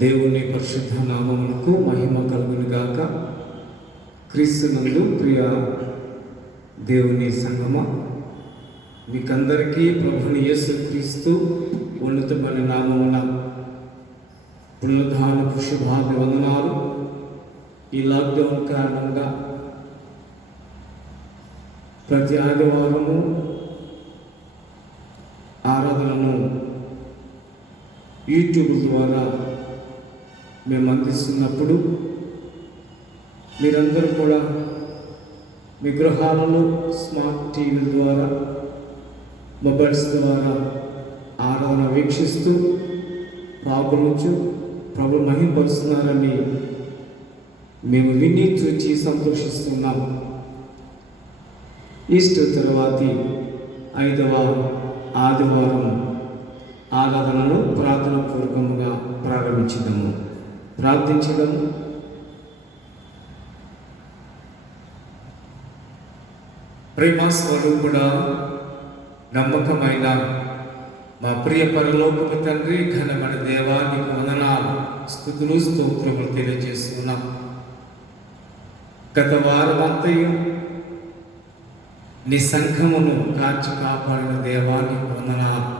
దేవుని పరిశుద్ధ నామమునకు మహిమ కలుగును గాక. క్రీస్తునందు ప్రియ దేవుని సంగమ, మీకందరికీ ప్రభుని యేసు క్రీస్తు ఉన్నతమైన నామమున పునరుద్ధానపు శుభాభివందనాలు. ఈ లాక్డౌన్ కారణంగా ప్రతి ఆదివారము ఆరాధనను యూట్యూబ్ ద్వారా మేము అందిస్తున్నప్పుడు మీరందరూ కూడా మీ గృహాలలో స్మార్ట్ టీవీల ద్వారా, మొబైల్స్ ద్వారా ఆరాధన వీక్షిస్తూ ప్రభు మహిమపరుస్తున్నారని మేము విని చూచి సంతోషిస్తున్నాం. ఈస్టర్ తర్వాతి 5వ ఆదివారం ఆరాధనను ప్రార్థనాపూర్వకంగా ప్రార్థించడము. ప్రేమ స్వరూపుడా, నమ్మకమైన మా ప్రియ పరలోకపు తండ్రి, ఘనమైన దేవా, నీకు వందనాలు, స్తుతులు, స్తోత్రములు తెలియజేస్తున్నాం. గత వారమంతయు నీ సంఘమును కాచి కాపాడిన దేవా, నీకు వందనాలు.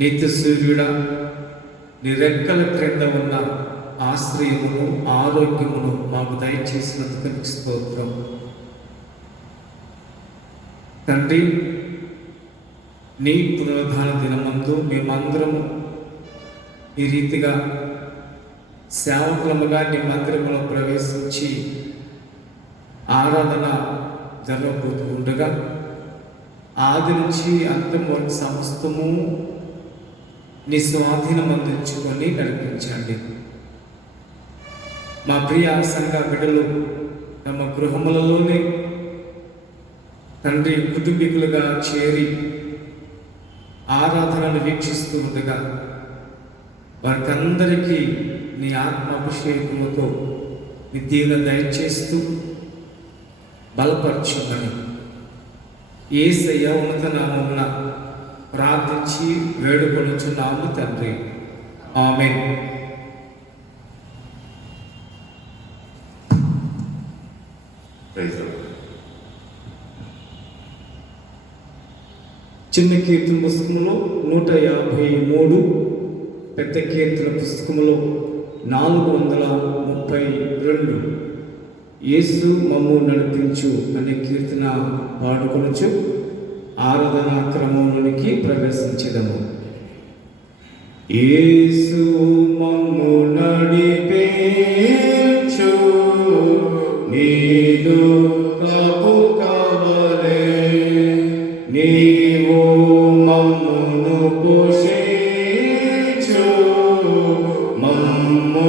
నిత్య సూర్యుడా, నీ రెక్కల క్రింద ఉన్న ఆశ్రయమును, ఆరోగ్యమును మాకు దయచేసినందుకు నీకు స్తోత్రం. తండ్రి, నీ పునరుద్ధాన దినమందు మేమందరము ఈ రీతిగా సేవకులముగా నీ మందిరములో ప్రవేశించి ఆరాధన జరగబోతుండగా ఆది నుంచి అంతం వరకు సమస్తము నీ స్వాధీనం అందించుకొని నడిపించండి. మా ప్రియ సంఘ బిడ్డలు తమ గృహములలోనే తండ్రి కుటుంబీకులుగా చేరి ఆరాధనను వీక్షిస్తూ ఉండగా వారికందరికీ నీ ఆత్మాభిషేకముతో విద్యను దయచేస్తూ బలపరచుమని యేసయ్య ఉన్నత నామమున ప్రార్థించి వేడుకొనుచున్నాము తండ్రి, ఆమేన్. చిన్న కీర్తన పుస్తకంలో 153, పెద్ద కీర్తన పుస్తకంలో 432 యేసు మమ్ము నడిపించు అనే కీర్తన పాడుకొనుచు ఆరాధనా క్రమంలోనికి ప్రవేశించదము. యేసు మమ్ము నడిపించు, నీదు కబు కవలే, నీవు మమ్మును పోషించు, మమ్ము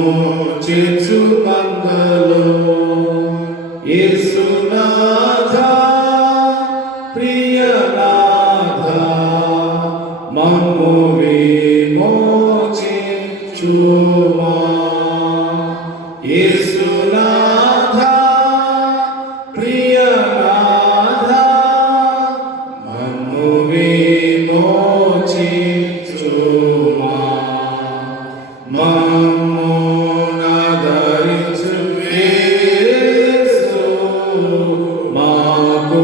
చేర్చు మందలో. యేసునాథా, ప్రియనాథా, మమ్ము విమోచించుమా. యేసునాథా, ప్రియనాథా, మమ్ము విమోచించుమా. మమ్ము నాదరించు యేసు, మాకు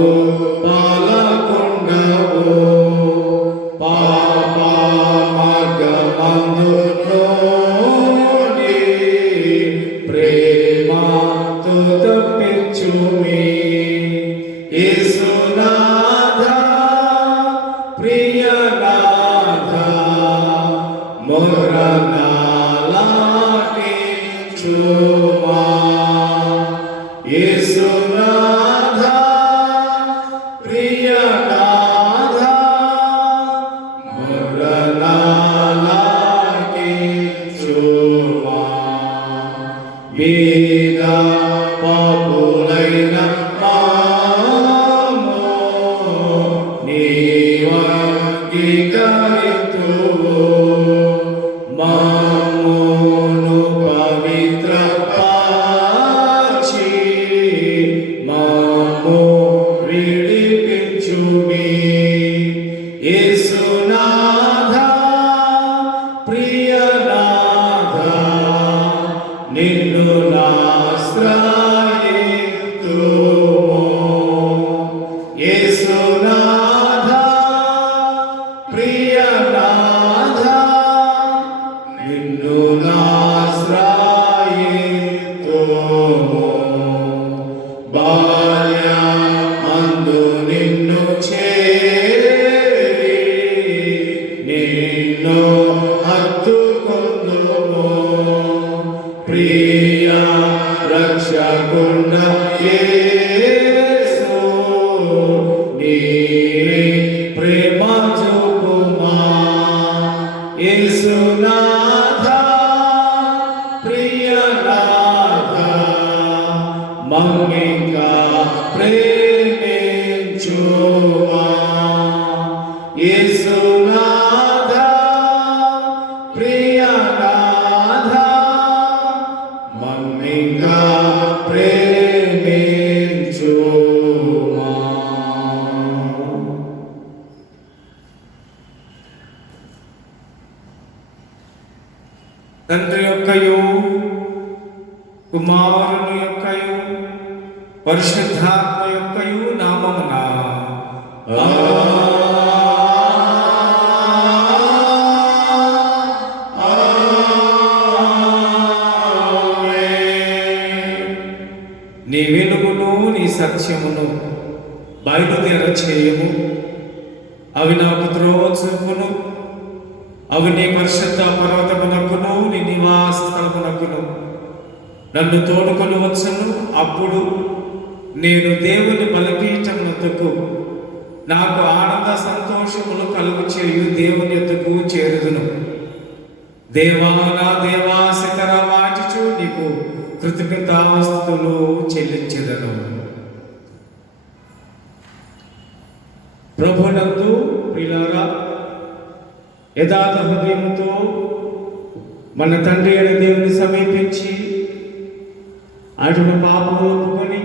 పాలకొండవు, పాప మార్గమందులోని ప్రేమతో తప్పించుమి. యేసునాథా, ప్రియనాథా, మొరనాలకించుమా. యేసునాథా, ప్రియనాథా, మొరనాలకించుమా. బీద పాపులైన మాము నీవంగీకరింతువు, మమ్మును పవిత్రపరచి మమ్ము విడిపించుమి. యేసునాథా, నాథ నిన్ను నాశ్రయితుము. బాల్యమందు నిన్ను చేరి నిన్ను హత్తుకొందుము. ప్రియ రక్షకుడ యేసు నీ ప్రేమ చూపుమా. యేసునాథ ప్రియనాథ మమ్మింకా ప్రేమించుమా. యేసునాథ ప్రియనాథ మమ్మింకా ప్రేమించుమా. తండ్రి యొక్కయు కుమారుని యొక్కయు పరిశుద్ధాత్మ యొక్కయు నామమున నీ వెలుగును నీ సత్యమును బయలుదేర చేయము. అవి నాకు త్రోవ చూపును. అవి నీ పరిశుద్ధ పర్వతమునకును నీ నివాస స్థలమునకును నన్ను తోడుకొని వచ్చును. అప్పుడు నేను దేవుని బలిపీఠమునకు నాకు ఆనంద సంతోషములు కలుగు చేయు దేవుని యొద్దకు చేరుదును. దేవా నా దేవా శిఖర వాటిచు నీకు కృతజ్ఞతాస్తుతులు చెల్లించెదను. ప్రభునందు ప్రియులారా, యథార్థ హృదయముతో మన తండ్రి అయిన దేవుని సమీపించి అటువంటి పాపము ఒప్పుకొని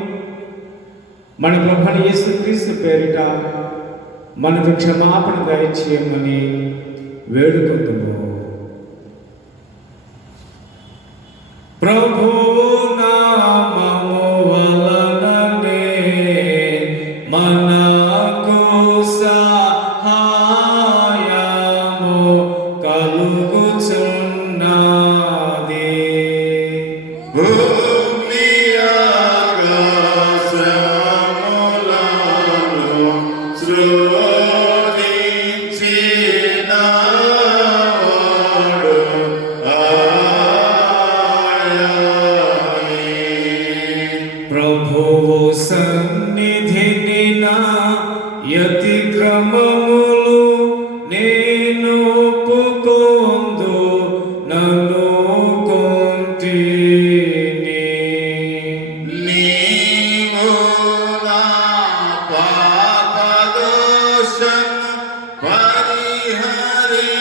మన ప్రభుని యేసుక్రీస్తు పేరిట మనకు క్షమాపణ దయచేయమని వేడుకుంటున్నాము. ప్రభు నామము వలననే మనకు సహాయము కలుగుచున్నది. భూమి ఆకాశములను సృజించినవాడు ప్రభువు సన్నిధిని నా యతిక్రమములు నేను ఒప్పుకొందు నన్ను కొంటిని. నీవు నా పాపదోషము పరిహరించి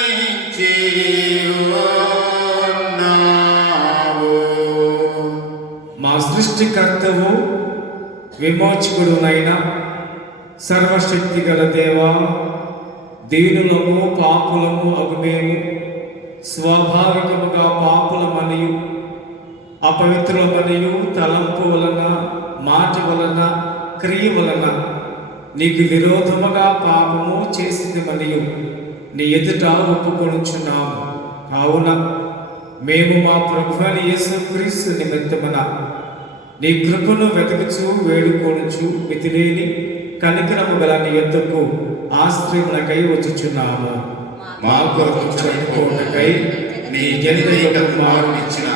ఉన్నావు. మా సృష్టికర్తవు విమోచకుడునైన సర్వశక్తి గల దేవా, దీనులము పాపులము అగు మేము స్వాభావికముగా పాపులమనియు అపవిత్రులమనియు తలంపు వలన మాట వలన క్రియ వలన నీకు విరోధముగా పాపము చేసిందిమనియు నీ ఎదుట ఒప్పుకొనుచున్నాము. కావున మేము మా ప్రభువైన యేసుక్రీస్తు నిమిత్తమున నీ కృపను వెతుకుచు వేడుకొనుచు మితిలేని కనికరము గల నీ యొద్దకు ఆశ్రయమునకై వచ్చుచున్నాము. మా కొరకు చనిపోవుటకై నీ జనిత కుమారునిచ్చిన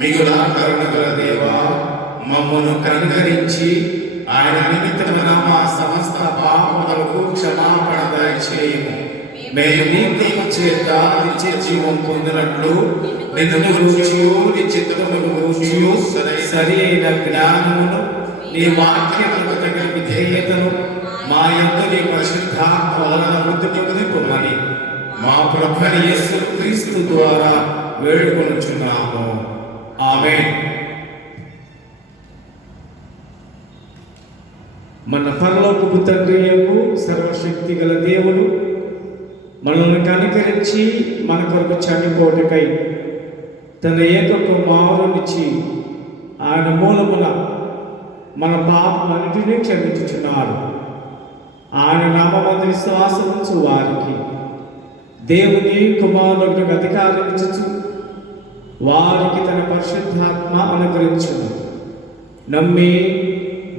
మిగుల కరుణ గల దేవా, మమ్మను కనికరించి ఆయన నిమిత్తమున మా సమస్త పాపములకు క్షమాపణ దయచేయము. మేము నీ కృప చేత నిత్య జీవం పొందినట్లు నిన్ను గూర్చియు నీ చిత్తమును గూర్చియు సరి అయిన జ్ఞానమును నీ వాక్యములకు తగిన విధేయతను మా యందు నీ పరిశుద్ధాత్మ వలన వృద్ధి పొందుమని మా ప్రభువైన యేసుక్రీస్తు ద్వారా వేడుకొనుచున్నాము. ఆమేన్. మన పరలోకపు తండ్రి యేసు సర్వశక్తి గల దేవుడు మనల్ని కనికరించి మన కొరకు చనిపోటుకై తన ఏక కుమారునిచ్చి ఆయన మూలమున మన పాపమన్నిటినీ క్షమించుచున్నారు. ఆయన నామమందు విశ్వాసముంచు వారికి దేవుని కుమారులకు అధికారం ఇచ్చుచు వారికి తన పరిశుద్ధాత్మ అనుగ్రహించును. నమ్మి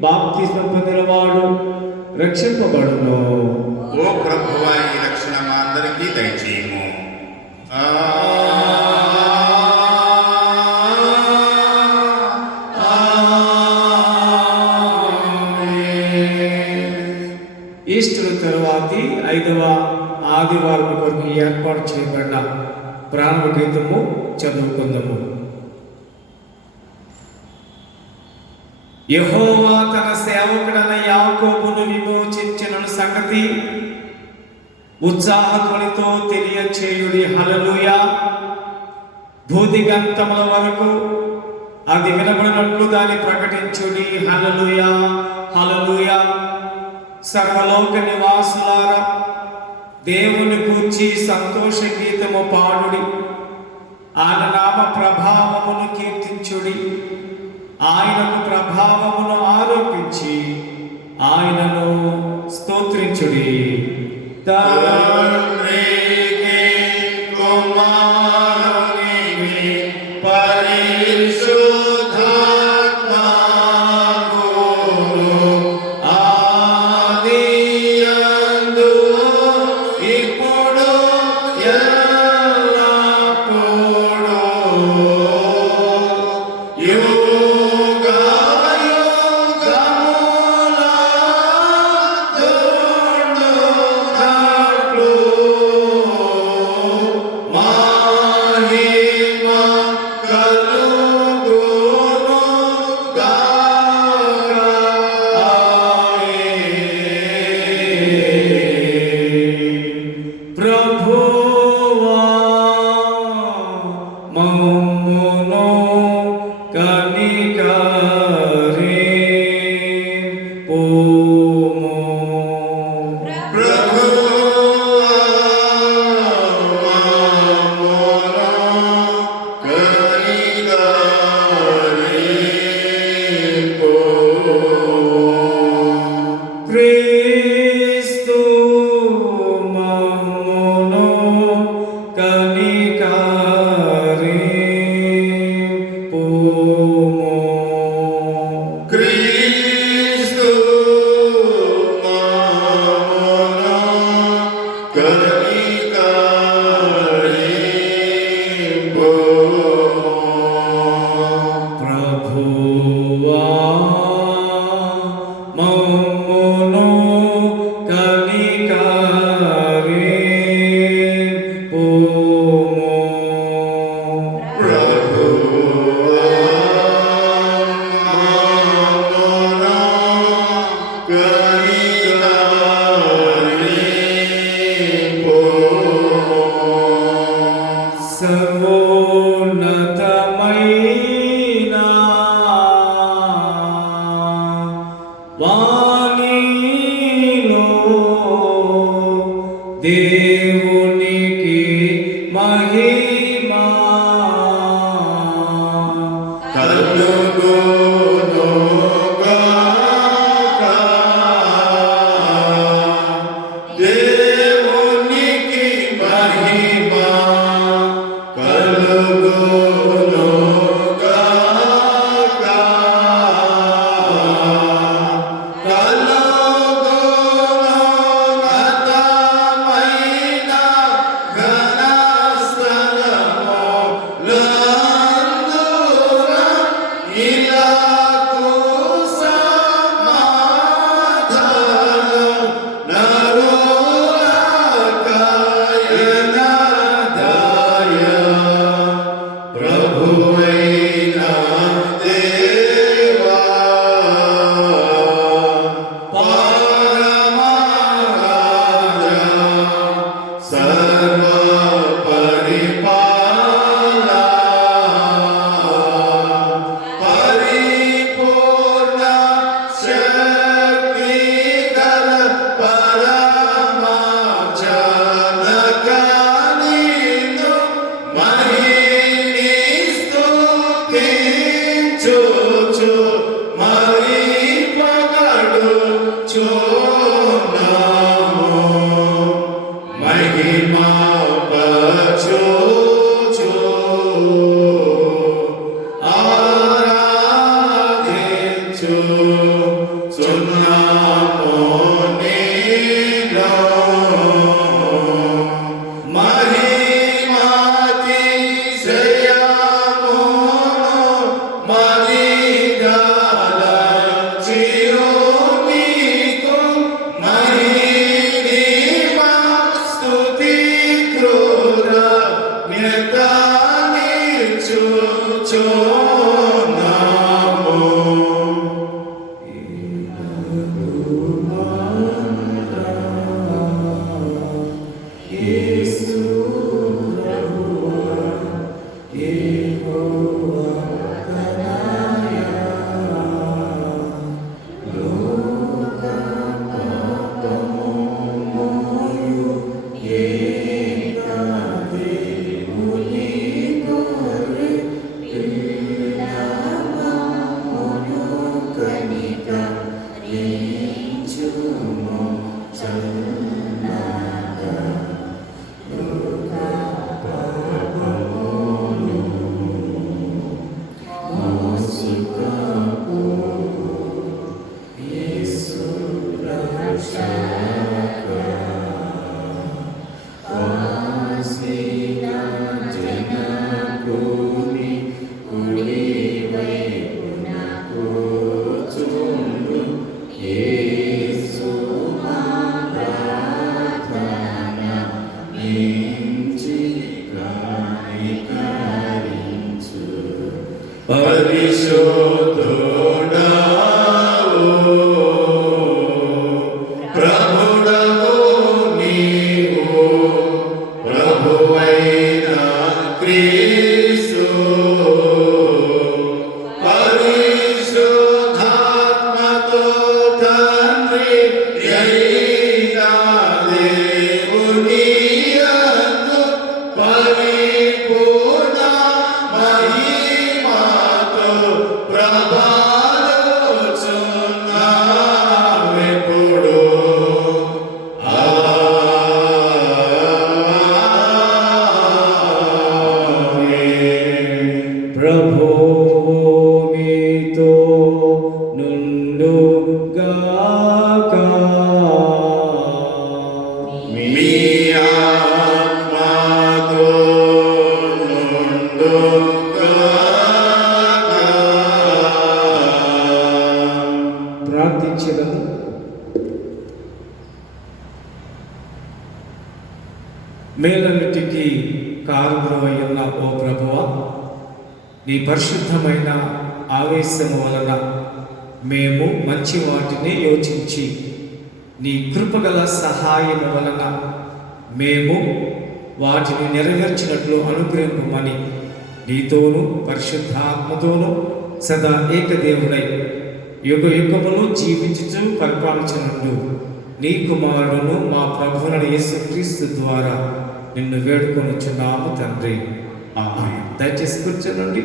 బాప్తిస్మం పొందినవాడు రక్షింపబడును. ఓ ప్రభువా, ఈ రక్షణ మా అందరికీ దయచేయము. ఈస్టర్ తరువాతి 5వ ఆదివారం కొరకు ఏర్పాటు చేయబడిన ప్రారంభ గీతము చదువుకుందాము. యెహోవా తన సేవకుడైన యాకోబును విమోచించిన సంగతి ఉత్సాహధ్వనితో తెలియచేయుడి. హల్లెలూయా. భూదిగంతముల వరకు అది వినబడినట్లు దాన్ని ప్రకటించుడి. హల్లెలూయా, హల్లెలూయా. సర్వలోక నివాసులారా, దేవుని గూర్చి సంతోష గీతము పాడుడి. ఆయన నామ ప్రభావమును కీర్తించుడి. ఆయనకు ప్రభావమును ఆరోపించి ఆయనను స్తోత్రించుడి. తండ్రికి కుమారునికి పరిశుద్ధాత్మకు ఆదియందు ఇప్పుడు ఎల్లప్పుడూ దేవునికి మహిమా దేవునికి మహిమా కలుగును గాక. కలుగును ఉన్నతమైన ఘన స్థలములలో మేలన్నిటికీ కారణమయ్యున్న ఓ ప్రభువా, నీ పరిశుద్ధమైన ఆవేశము వలన మేము మంచి వాటిని యోచించి నీ కృపగల సహాయము వలన మేము వాటిని నెరవేర్చినట్లు అనుగ్రహింపమని నీతోనూ పరిశుద్ధాత్మతోనూ సదా ఏకదేవుడై యుగ యుగములు జీవించుచు పరిపాలించుచుండు నీ కుమారుడును మా ప్రభువునైన యేసుక్రీస్తు ద్వారా నిన్ను వేడుకొనుచున్నాము తండ్రి. ఆమేన్. దయచేసి కూర్చోనండి.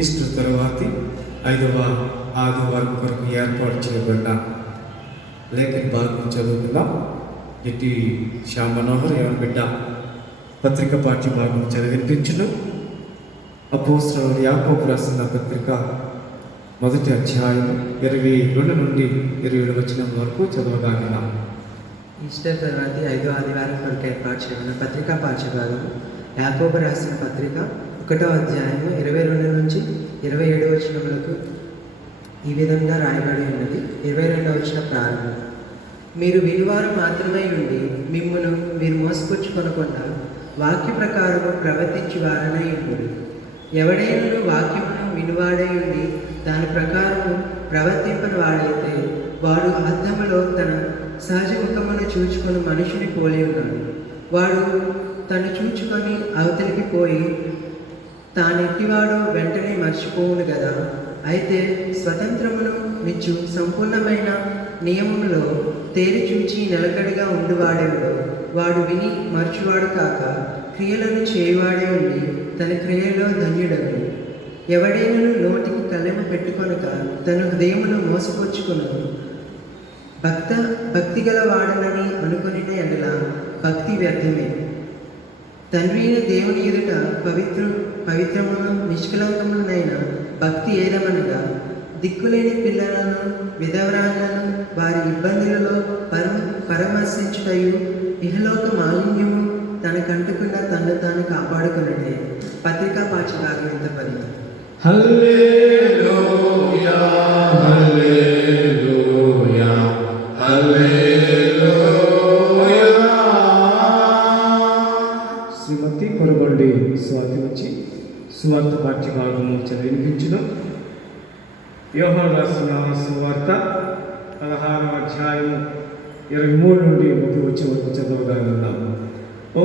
ఈస్టర్ తరువాతి 5వ ఆదివారం కొరకు ఏర్పాటు చేయబడిన లేఖన భాగం చదువుకుందాం. ఇటు శ్యామ్ మనోహర్ ఎవరి బిడ్డ పత్రిక పాఠ్య భాగం చదివించును. అపోస్తలుడైన యాకోబు రాసిన పత్రిక 1వ అధ్యాయం 22 నుండి 27 వచనం వరకు చదవగలిగినాం. ఈస్టర్ తర్వాత 5వ ఆదివారం కొరకు ఏర్పాటు చేయబడిన పత్రికా పాఠ్యభాగం యాకోబు రాసిన పత్రిక 1వ అధ్యాయం 22 నుంచి 27 వచనములకు ఈ విధంగా రాయబడి ఉన్నది. 22వ వచనం ప్రారంభం. మీరు వినివారు మాత్రమే ఉండి మిమ్మును మీరు మోసపుచ్చుకొనకుండా వాక్య ప్రకారము ప్రవర్తించి వారనై ఉండు. ఎవడైనా వాక్యమును వినివాడై ఉండి దాని ప్రకారము ప్రవర్తింపని వాడైతే వాడు అద్దములో తన సహజ ముఖమును చూచుకొని మనుషుని పోలి ఉన్నాడు. వాడు తను చూచుకొని అవతలికి పోయి తానెట్టివాడో వెంటనే మర్చిపోవును కదా. అయితే స్వతంత్రమును నిచ్చు సంపూర్ణమైన నియమములో తేరి చూచి నిలకడగా ఉండువాడేవాడు వాడు విని మర్చివాడు కాక క్రియలను చేయువాడే ఉండి తన క్రియలో ధన్యుడను. ఎవడైనా నోటికి కలెము పెట్టుకొనక తన హృదయమును మోసపుచ్చుకొనను. భక్తిగల వాడనని అనుకుని ఎడల భక్తి వ్యర్థమే. తండ్రి అయిన దేవుని ఎదుట పవిత్రమును నిష్కలంకమునైన భక్తి ఏదమనగా దిక్కులేని పిల్లలను విధవరాలను వారి ఇబ్బందులలో పరామర్శించుటయు ఇహలోక మాలిన్యము తనకంటకుండా తను తాను కాపాడుకున్నట్టే. పత్రికా పాఠశాల ఇంతపరి. హల్లెలూయా హల్లెలూయా హల్లెలూయా. శ్రీమతి కొరగొండి స్వాతి వచ్చి సువార్త పాఠ్యభాగము చదివించడం. యోహాను రాసిన సువార్త 16వ అధ్యాయము 23 నుండి 30 వచ్చే వరకు చదవగలుగుతాము. ఓ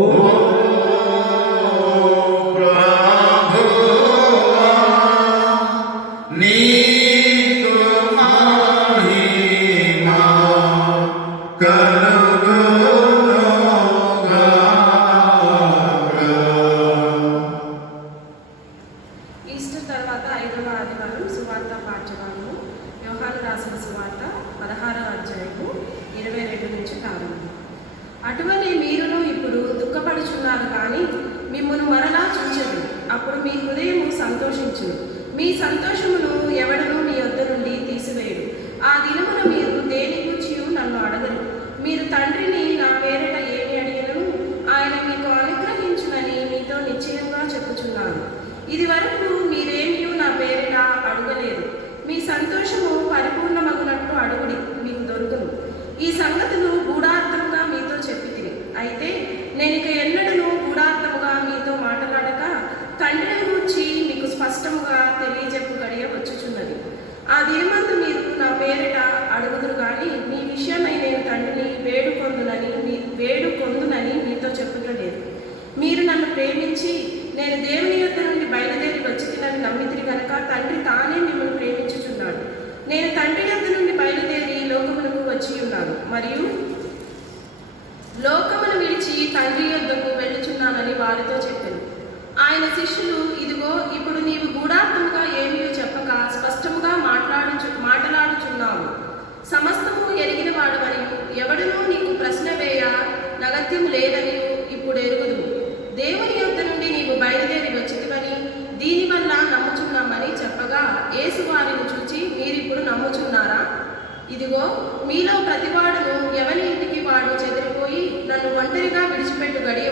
ఈస్టర్ తర్వాత 5వ ఆదివారం సువార్త పాఠ్యభాగము. యోహాను రాసిన సువార్త 16వ అధ్యాయము 22 నుంచి ప్రారంభం. అటువలే మీరును ఇప్పుడు దుఃఖపడుచున్నారు, కానీ మిమ్మును మరలా చూచెదు. అప్పుడు మీ హృదయము సంతోషించును. మీ సంతోషమును ఎవడనూ మీ యొద్ద నుండి తీసివేయడు. ఆ దినమున మీరు దేని గూర్చియు నన్ను అడగరు. మీరు తండ్రిని నా పేరిట ఏమి అడిగినను ఆయన మీకు అనుగ్రహించునని మీతో నిశ్చయంగా చెప్పుచున్నాను. ఇది వరకు మీరేమీ నా పేరిట అడగలేదు. మీ సంతోషము పరిపూర్ణమగునట్లు అడుగుడి, మీకు దొరుకును. ఈ సంగతులు గూఢార్థముగా మీతో చెప్పితిని. అయితే నేనిక ఎన్నడూ గూఢార్థముగా మీతో మాట్లాడక తండ్రిని గూర్చి మీకు స్పష్టముగా తెలియజెప్పు గడియ వచ్చుచున్నది. ఆ దినమందు మీరు నా పేరిట అడుగుదురు, కానీ మీ విషయమై నేను తండ్రిని వేడుకొందునని మీతో చెప్పుటలేదు. మీరు నన్ను ప్రేమించి నేను దేవుని యొద్ద నుండి బయలుదేరి వచ్చితినని నమ్మితిరి గనక తండ్రి తానే మిమ్మల్ని ప్రేమించుచున్నాడు. నేను తండ్రి యొద్ద నుండి బయలుదేరి లోకమునకు వచ్చి ఉన్నాను, మరియు లోకమును విడిచి తండ్రి యొద్దకు వెళ్ళుచున్నానని వారితో చెప్పాను. ఆయన శిష్యులు, ఇదిగో ఇప్పుడు నీవు గూఢార్థముగా ఏమీ చెప్పక స్పష్టముగా మాట్లాడుచున్నావు. సమస్తము ఎరిగిన వాడవని ఎవడనూ నీకు ప్రశ్న వేయ నగత్యము లేదని ఇప్పుడు ఎరుగుదు. దేవుని యొద్ద నుండి నీవు బయలుదేరి వచ్చితివని దీనివల్ల నమ్ముచున్నామని చెప్పగా యేసు వారిని చూచి, మీరిప్పుడు నమ్ముచున్నారా? ఇదిగో మీలో ప్రతివాడును ఎవరి ఇంటికి వాడు చెదిరిపోయి నన్ను ఒంటరిగా విడిచిపెట్టు గడియ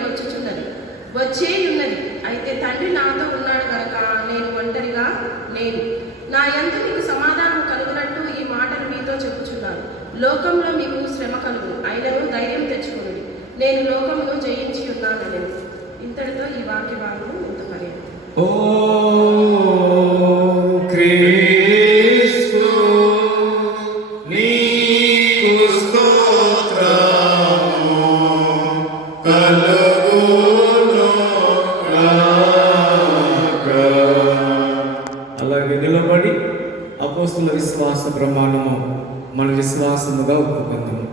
వచ్చేయున్నది. అయితే తండ్రి నాతో ఉన్నాడు కనుక నేను ఒంటరిగా లేను. నా యందు మీకు సమాధానం కలుగునట్టు ఈ మాటలు మీతో చెప్పుచున్నాను. లోకంలో మీకు శ్రమ కలుగు, అయినను ధైర్యం తెచ్చుకుని నేను లోకమును జయించి ఉన్నానని. ఇంతటితో ఈ వాక్య భాగము ఇంత పర్యంతం. ఓ క్రీస్తు నీకు స్తోత్రము కలుగును గాక. అలాగే నిలబడి అపోస్తుల విశ్వాస ప్రమాణము మన విశ్వాసముగా ఒప్పుకుందాము.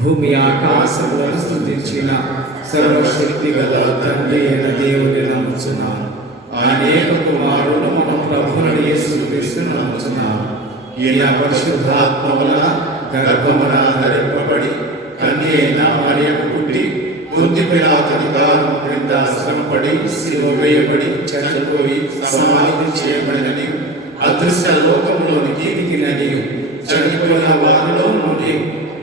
భూమి ఆకాశములను స్తుతించిన సర్వశక్తి గల తండ్రి అయిన దేవుని నమ్ముచున్నాను. అనేక కుమారుడు మన ప్రభువుని యేసుక్రీస్తును నమ్ముచున్నాను. ఈయన పరిశుద్ధాత్మ వలన గర్భమున ధరింపబడి కన్య అయిన మరియకు పుట్టి పొంతి పిలాతు అధికారం క్రింద శ్రమపడి సిలువ వేయబడి చనిపోయి సమాధి చేయబడినని అదృశ్య లోకంలోనికి దిగినని చనిపోయిన వారిలో నుండి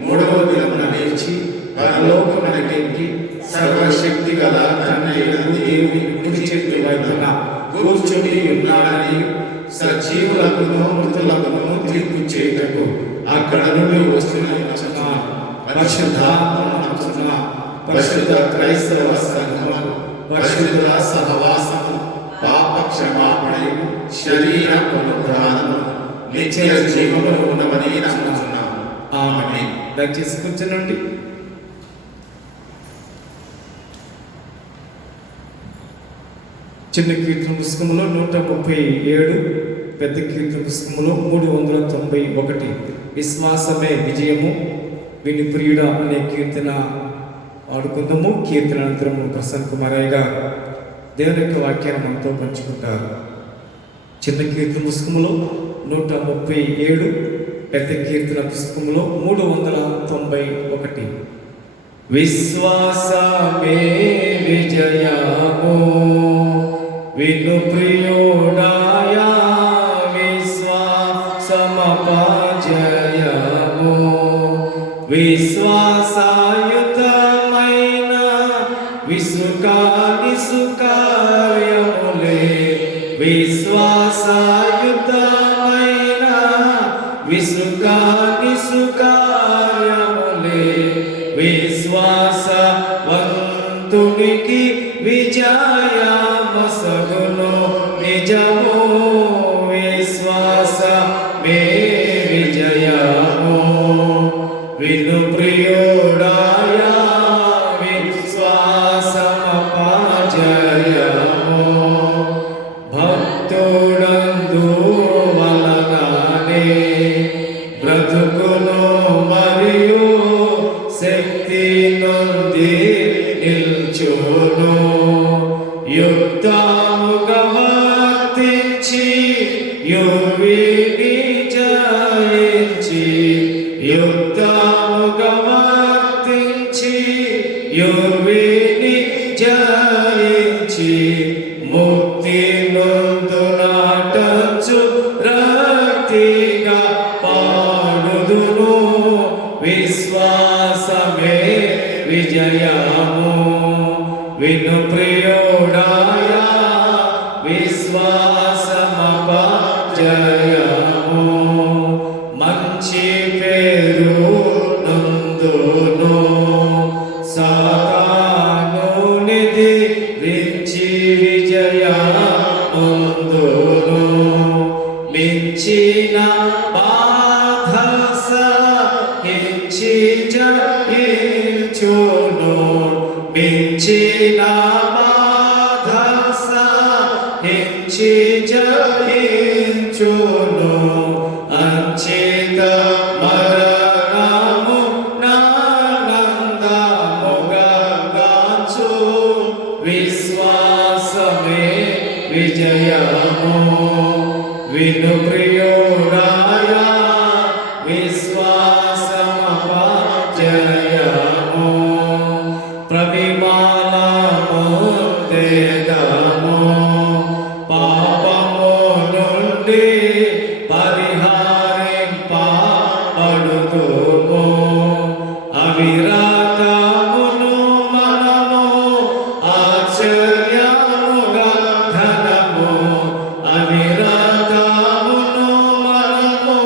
మూడవ దినమున లేచి పరలోకమునకెక్కి సర్వశక్తి గల తండ్రి దేవుని కుడి చేతి వైపున కూర్చుని ఉన్నాడని సజీవులకును మృతులకును తీర్పు చేయుటకు అక్కడ నుండి వస్తున్న పరిశుద్ధ క్రైస్తవ సంఘము పరిశుద్ధ సహవాసము పాప క్షమాపణయు శరీర పునరుద్ధానము నిత్య జీవములు ఉన్నవని నమ్ముచున్నాము. ఆమేన్. దయచేసి కూర్చోండి. చిన్న కీర్తన పుస్తకంలో 137, పెద్ద కీర్తన పుస్తకంలో 391 విశ్వాసమే విజయము విని ప్రియుడా అనే కీర్తన ఆడుకుందాము. కీర్తన అనంతరం ప్రసన్న కుమారయ్య గారు దేవుని యొక్క వాక్యాన్ని మనతో పంచుకుంటారు. చిన్న కీర్తన పుస్తకంలో 137, పెద్ద కీర్తన పుస్తకంలో 391. విశ్వాసమే విజయ విసుకాని సుకార్యములే విశ్వాసయుతమైన విసుకాని సుకార్యములే విశ్వాసవంతునికి విజయమసగును నిజము విశ్వాసమే విజయము విను ప్రియుడాయా విశ్వాసమపజయము భక్తుడందు వలననే బ్రతుకును మరియు శక్తి నొంది నిల్చును యుక్తముగా వర్తించి యువిని జయించి యుక్తముగా వర్తించి యువిని జయించి ముక్తి నొందునాటంచు రక్తిగా పాడుదును విశ్వాసమే విజయము విను ప్రియుడాయా విశ్వాసమపజయము మంచి పేరు నందును సాతానునిది రించి విజయముందును మించిన బాధ సహించి జయించును మించిన బాధ సహించి జయించును అంచిత మరణము నానందముగా గాచు విశ్వాసమే విజయము విను ప్రియుడాయా విశ్వాసమపజయము ప్రవిమానముందేదము పాపము నుండి పరిహరింపబడుదుము అవిరతమును మనము ఆశ్చర్యముగా ధనము అవిరతమును మనము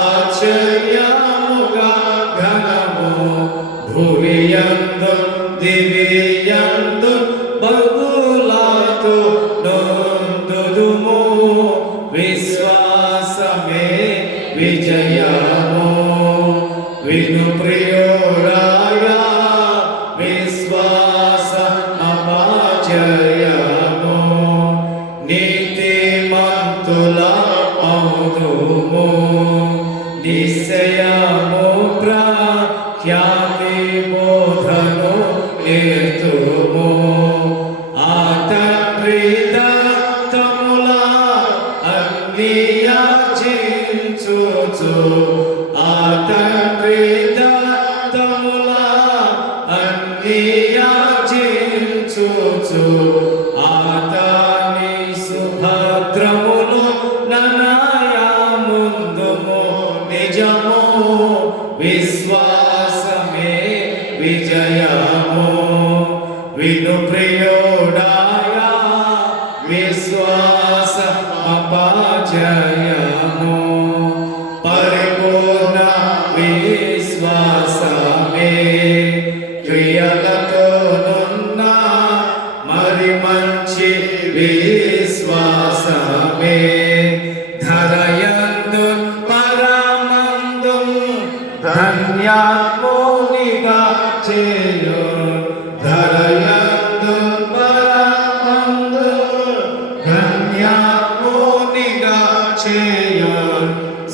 ఆశ్చర్యముగా ఘనము భువియందు దివ్యందు బహుళతో నొందుదుము విశ్వాసమే విజయము విను ప్రియుడాయా విశ్వాసమపజయము నీతిమంతుల మౌదుము నిశ్చయము ప్రఖ్యాతి బోధను నేర్తుము తండ్రి దత్తముల అన్ని యాచించుచు తండ్రి దత్తముల అన్ని యాచించుచు ఆతని సుభద్రములు ననయా ముందుము నిజము విశ్వాసమే విజయము విను ప్రియుడాయా విశ్వాసమపజయము పరిపూర్ణ విశ్వాసమే క్రియలతోనున్న మరి మంచి విశ్వాసమే ధరయందు పరమందు ధన్యాత్మునిగా చేయు ధరయందు పరమందు ధన్యాత్మునిగా చేయు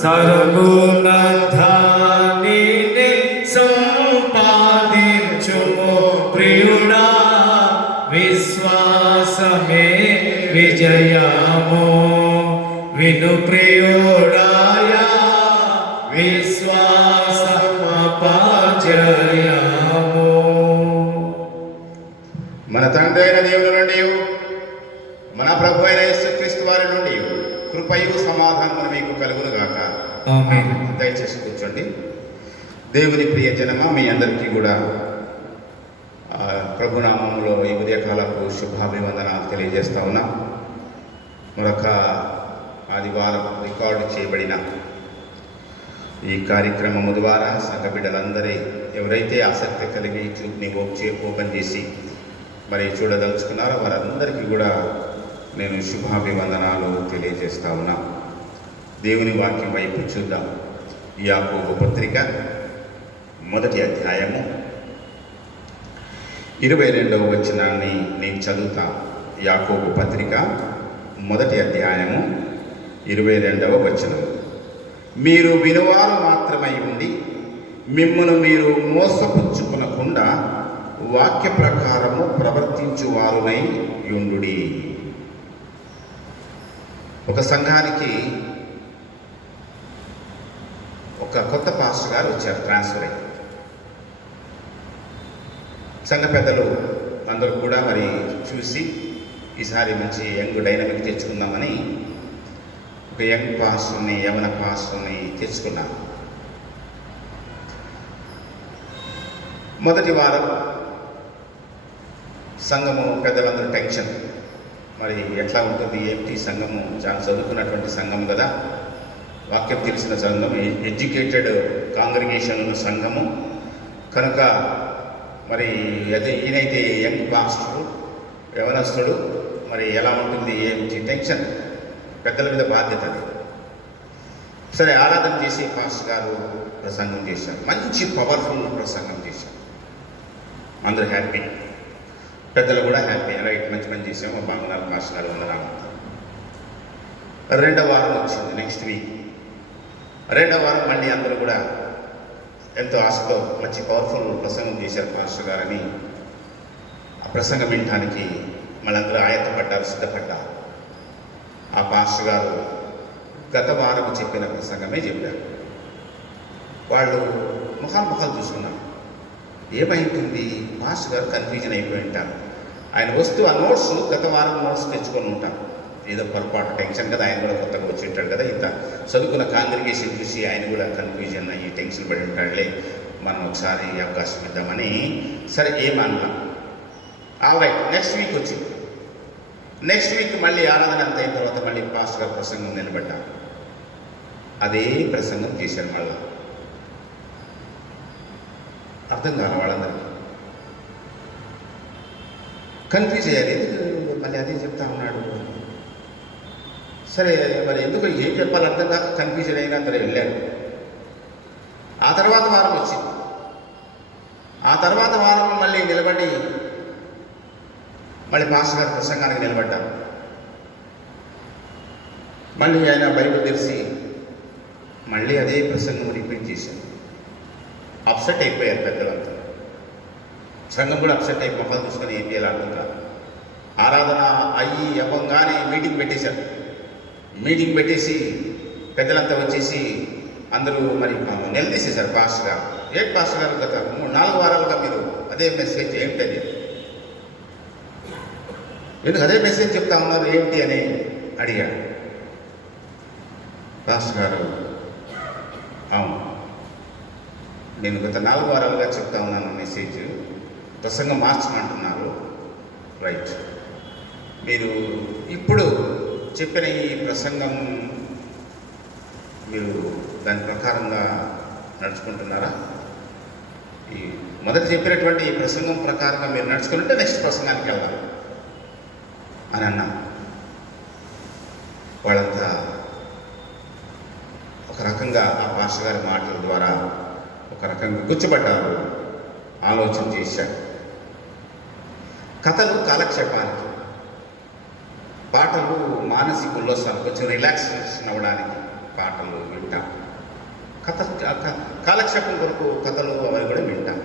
సర్వగుణ ధానిని సంపాదించుము ప్రియుడా విశ్వాసమే విజయము విను ప్రియుడాయా విశ్వాసమపజయము మన తండ్రి అయిన దేవుని నుండి మన ప్రభు అయిన యేసుక్రీస్తు వారి నుండి కృపయు సమాధానం మీకు కలుగును గాక. ఆమేన్. దయచేసి కూర్చోండి. దేవుని ప్రియ జనమ మీ అందరికీ కూడా ప్రభునామంలో ఈ ఉదయకాలపు శుభాభివందనాలు తెలియజేస్తా ఉన్నాం. మరొక ఆదివారం రికార్డు చేయబడిన ఈ కార్యక్రమము ద్వారా సంఘ బిడ్డలందరి ఎవరైతే ఆసక్తి కలిగి యూట్యూబ్ని ఓపెన్ చేసి మరి చూడదలుచుకున్నారో వారందరికీ కూడా నేను శుభాభివందనాలు తెలియజేస్తా ఉన్నా. దేవుని వాక్యం వైపు చూద్దాం. యాకోబు పత్రిక 1వ అధ్యాయము 22వ వచనాన్ని నేను చదువుతా. యాకోబు పత్రిక 1వ అధ్యాయము 22వ వచనం. మీరు వినువారు మాత్రమై ఉండి మిమ్మును మీరు మోసపుచ్చుకొనకుండా వాక్య ప్రకారము ప్రవర్తించువారునై యుండుడి. ఒక సంఘానికి ఒక కొత్త పాస్టర్ గారు వచ్చారు, ట్రాన్స్ఫర్ అయ్యి. సంఘ పెద్దలు అందరూ కూడా మరి చూసి ఈసారి మంచి యంగ్ డైనమిక్ తెచ్చుకుందామని ఒక యంగ్ పాస్టర్ని, యవన పాస్టర్ని తెచ్చుకున్నాను. మొదటి వారం సంఘము పెద్దలందరూ టెన్షన్, మరి ఎట్లా ఉంటుంది ఏమిటి సంఘము, చాలా చదువుకున్నటువంటి సంఘం కదా, వాక్యం తెలిసిన సంఘం, ఎడ్యుకేటెడ్ కాంగ్రిగేషన్ ఉన్న సంఘము కనుక మరి అదే ఈయనైతే యంగ్ పాస్టర్ యవనస్తుడు, మరి ఎలా ఉంటుంది ఏమిటి టెన్షన్, పెద్దల మీద బాధ్యత అది. సరే, ఆరాధన చేసి పాస్టర్ గారు ప్రసంగం చేశారు, మంచి పవర్ఫుల్ ప్రసంగం చేశారు. అందరూ హ్యాపీ, పెద్దలు కూడా హ్యాపీ, రైట్ మంచి పని చేసాము, బాగున్నారు పాస్టర్ గారు వందనాలు. రెండవ వారం వచ్చింది, నెక్స్ట్ వీక్. రెండవ వారం మళ్ళీ అందరూ కూడా ఎంతో ఆశతో మంచి పవర్ఫుల్ ప్రసంగం చేశారు పాస్టర్ గారని ఆ ప్రసంగం వినడానికి మళ్ళందరూ ఆయత్తపడ్డారు, సిద్ధపడ్డారు. ఆ పాస్టర్ గారు గత వారం చెప్పిన ప్రసంగమే చెప్పారు. వాళ్ళు ముఖాలు చూసుకున్నారు. ఏమైంటుంది, మాస్టర్ గారు కన్ఫ్యూజన్ అయిపోయి ఉంటారు. ఆయన వస్తూ ఆ నోట్స్ గత వారం నోట్స్ తెచ్చుకొని ఉంటారు. ఏదో పొరపాటు టెన్షన్ కదా, ఆయన కూడా కొత్తగా వచ్చి ఉంటాడు కదా, ఇంత చదువుకున్న కాంగ్రిగేషన్ చూసి ఆయన కూడా కన్ఫ్యూజన్ అయ్యి టెన్షన్ పడి ఉంటాడులే, మనం ఒకసారి అవకాశం ఇద్దామని సరే ఏమన్నా రైట్. నెక్స్ట్ వీక్ వచ్చింది. నెక్స్ట్ వీక్ మళ్ళీ ఆరాధన అంత అయిన తర్వాత మళ్ళీ పాస్టర్ గారు ప్రసంగం నిలబడ్డారు. అదే ప్రసంగం చేశారు. మళ్ళీ అర్థం కాదు, వాళ్ళందరికీ కన్ఫ్యూజ్ అయ్యారు. ఎందుకు మళ్ళీ అదే చెప్తా ఉన్నాడు, సరే మరి ఎందుకు ఏం చెప్పాలి అర్థం కాక కన్ఫ్యూజన్ అయినా అందరూ వెళ్ళారు. ఆ తర్వాత వారం వచ్చింది. ఆ తర్వాత వారం మళ్ళీ నిలబడి మళ్ళీ పాస్టర్ గారి ప్రసంగానికి నిలబడ్డారు. మళ్ళీ ఆయన బైబిల్ తెరిచి మళ్ళీ అదే ప్రసంగం రిపీట్ చేశారు. అప్సెట్ అయిపోయారు పెద్దలంతా. సంఘం కూడా అప్సెట్ అయి మొక్కలు చూసుకొని ఏం చేయాలి అర్థం కాదు. ఆరాధన అయ్యి అవ్వంగానే మీటింగ్ పెట్టేశారు. మీటింగ్ పెట్టేసి పెద్దలంతా వచ్చేసి అందరూ మరి నిలదీసేశారు పాస్టర్ గారు. ఏంటి పాస్టర్ గారు, గత 3-4 వారాలుగా మీరు అదే మెసేజ్ ఏమిటని, ఎందుకు అదే మెసేజ్ చెప్తా ఉన్నారు ఏంటి అని అడిగాడు. పాస్టర్ గారు, అవును నేను గత 4 వారాలుగా చెప్తా ఉన్నాను మెసేజ్, ప్రసంగం మార్చమంటున్నారు. రైట్, మీరు ఇప్పుడు చెప్పిన ఈ ప్రసంగం మీరు దాని ప్రకారంగా నడుచుకుంటున్నారా? ఈ మొదట చెప్పినటువంటి ఈ ప్రసంగం ప్రకారంగా మీరు నడుచుకుంటే నెక్స్ట్ ప్రసంగానికి వెళ్దాం అని అన్నా. వాళ్ళంతా ఒక రకంగా ఆ పాస్టర్ గారి మాటల ద్వారా ఒక రకంగా గుర్తుపడ్డారు, ఆలోచన చేశారు. కథలు కాలక్షేపానికి, పాటలు మానసిక ఉల్లాసాలు, కొంచెం రిలాక్సేషన్ అవ్వడానికి పాటలు వింటాం. కాలక్షేపం కొరకు కథలు అవి కూడా వింటాం.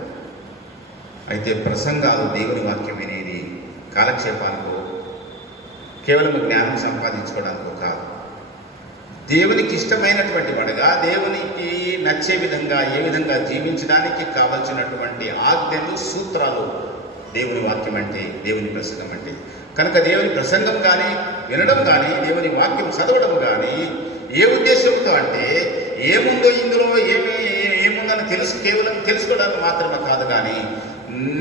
అయితే ప్రసంగాలు, దేవుని వాక్యం వినేది కాలక్షేపానికో కేవలం జ్ఞానం సంపాదించుకోవడానికో కాదు. దేవునికి ఇష్టమైనటువంటి వాడుగా, దేవునికి నచ్చే విధంగా, ఏ విధంగా జీవించడానికి కావలసినటువంటి ఆజ్ఞలు, సూత్రాలు దేవుని వాక్యం అంటే, దేవుని ప్రసంగం అంటే. కనుక దేవుని ప్రసంగం కానీ, వినడం కానీ, దేవుని వాక్యం చదవడం కానీ ఏ ఉద్దేశంతో అంటే, ఏముందో ఇందులో ఏముందని కేవలం తెలుసుకోవడానికి మాత్రమే కాదు, కానీ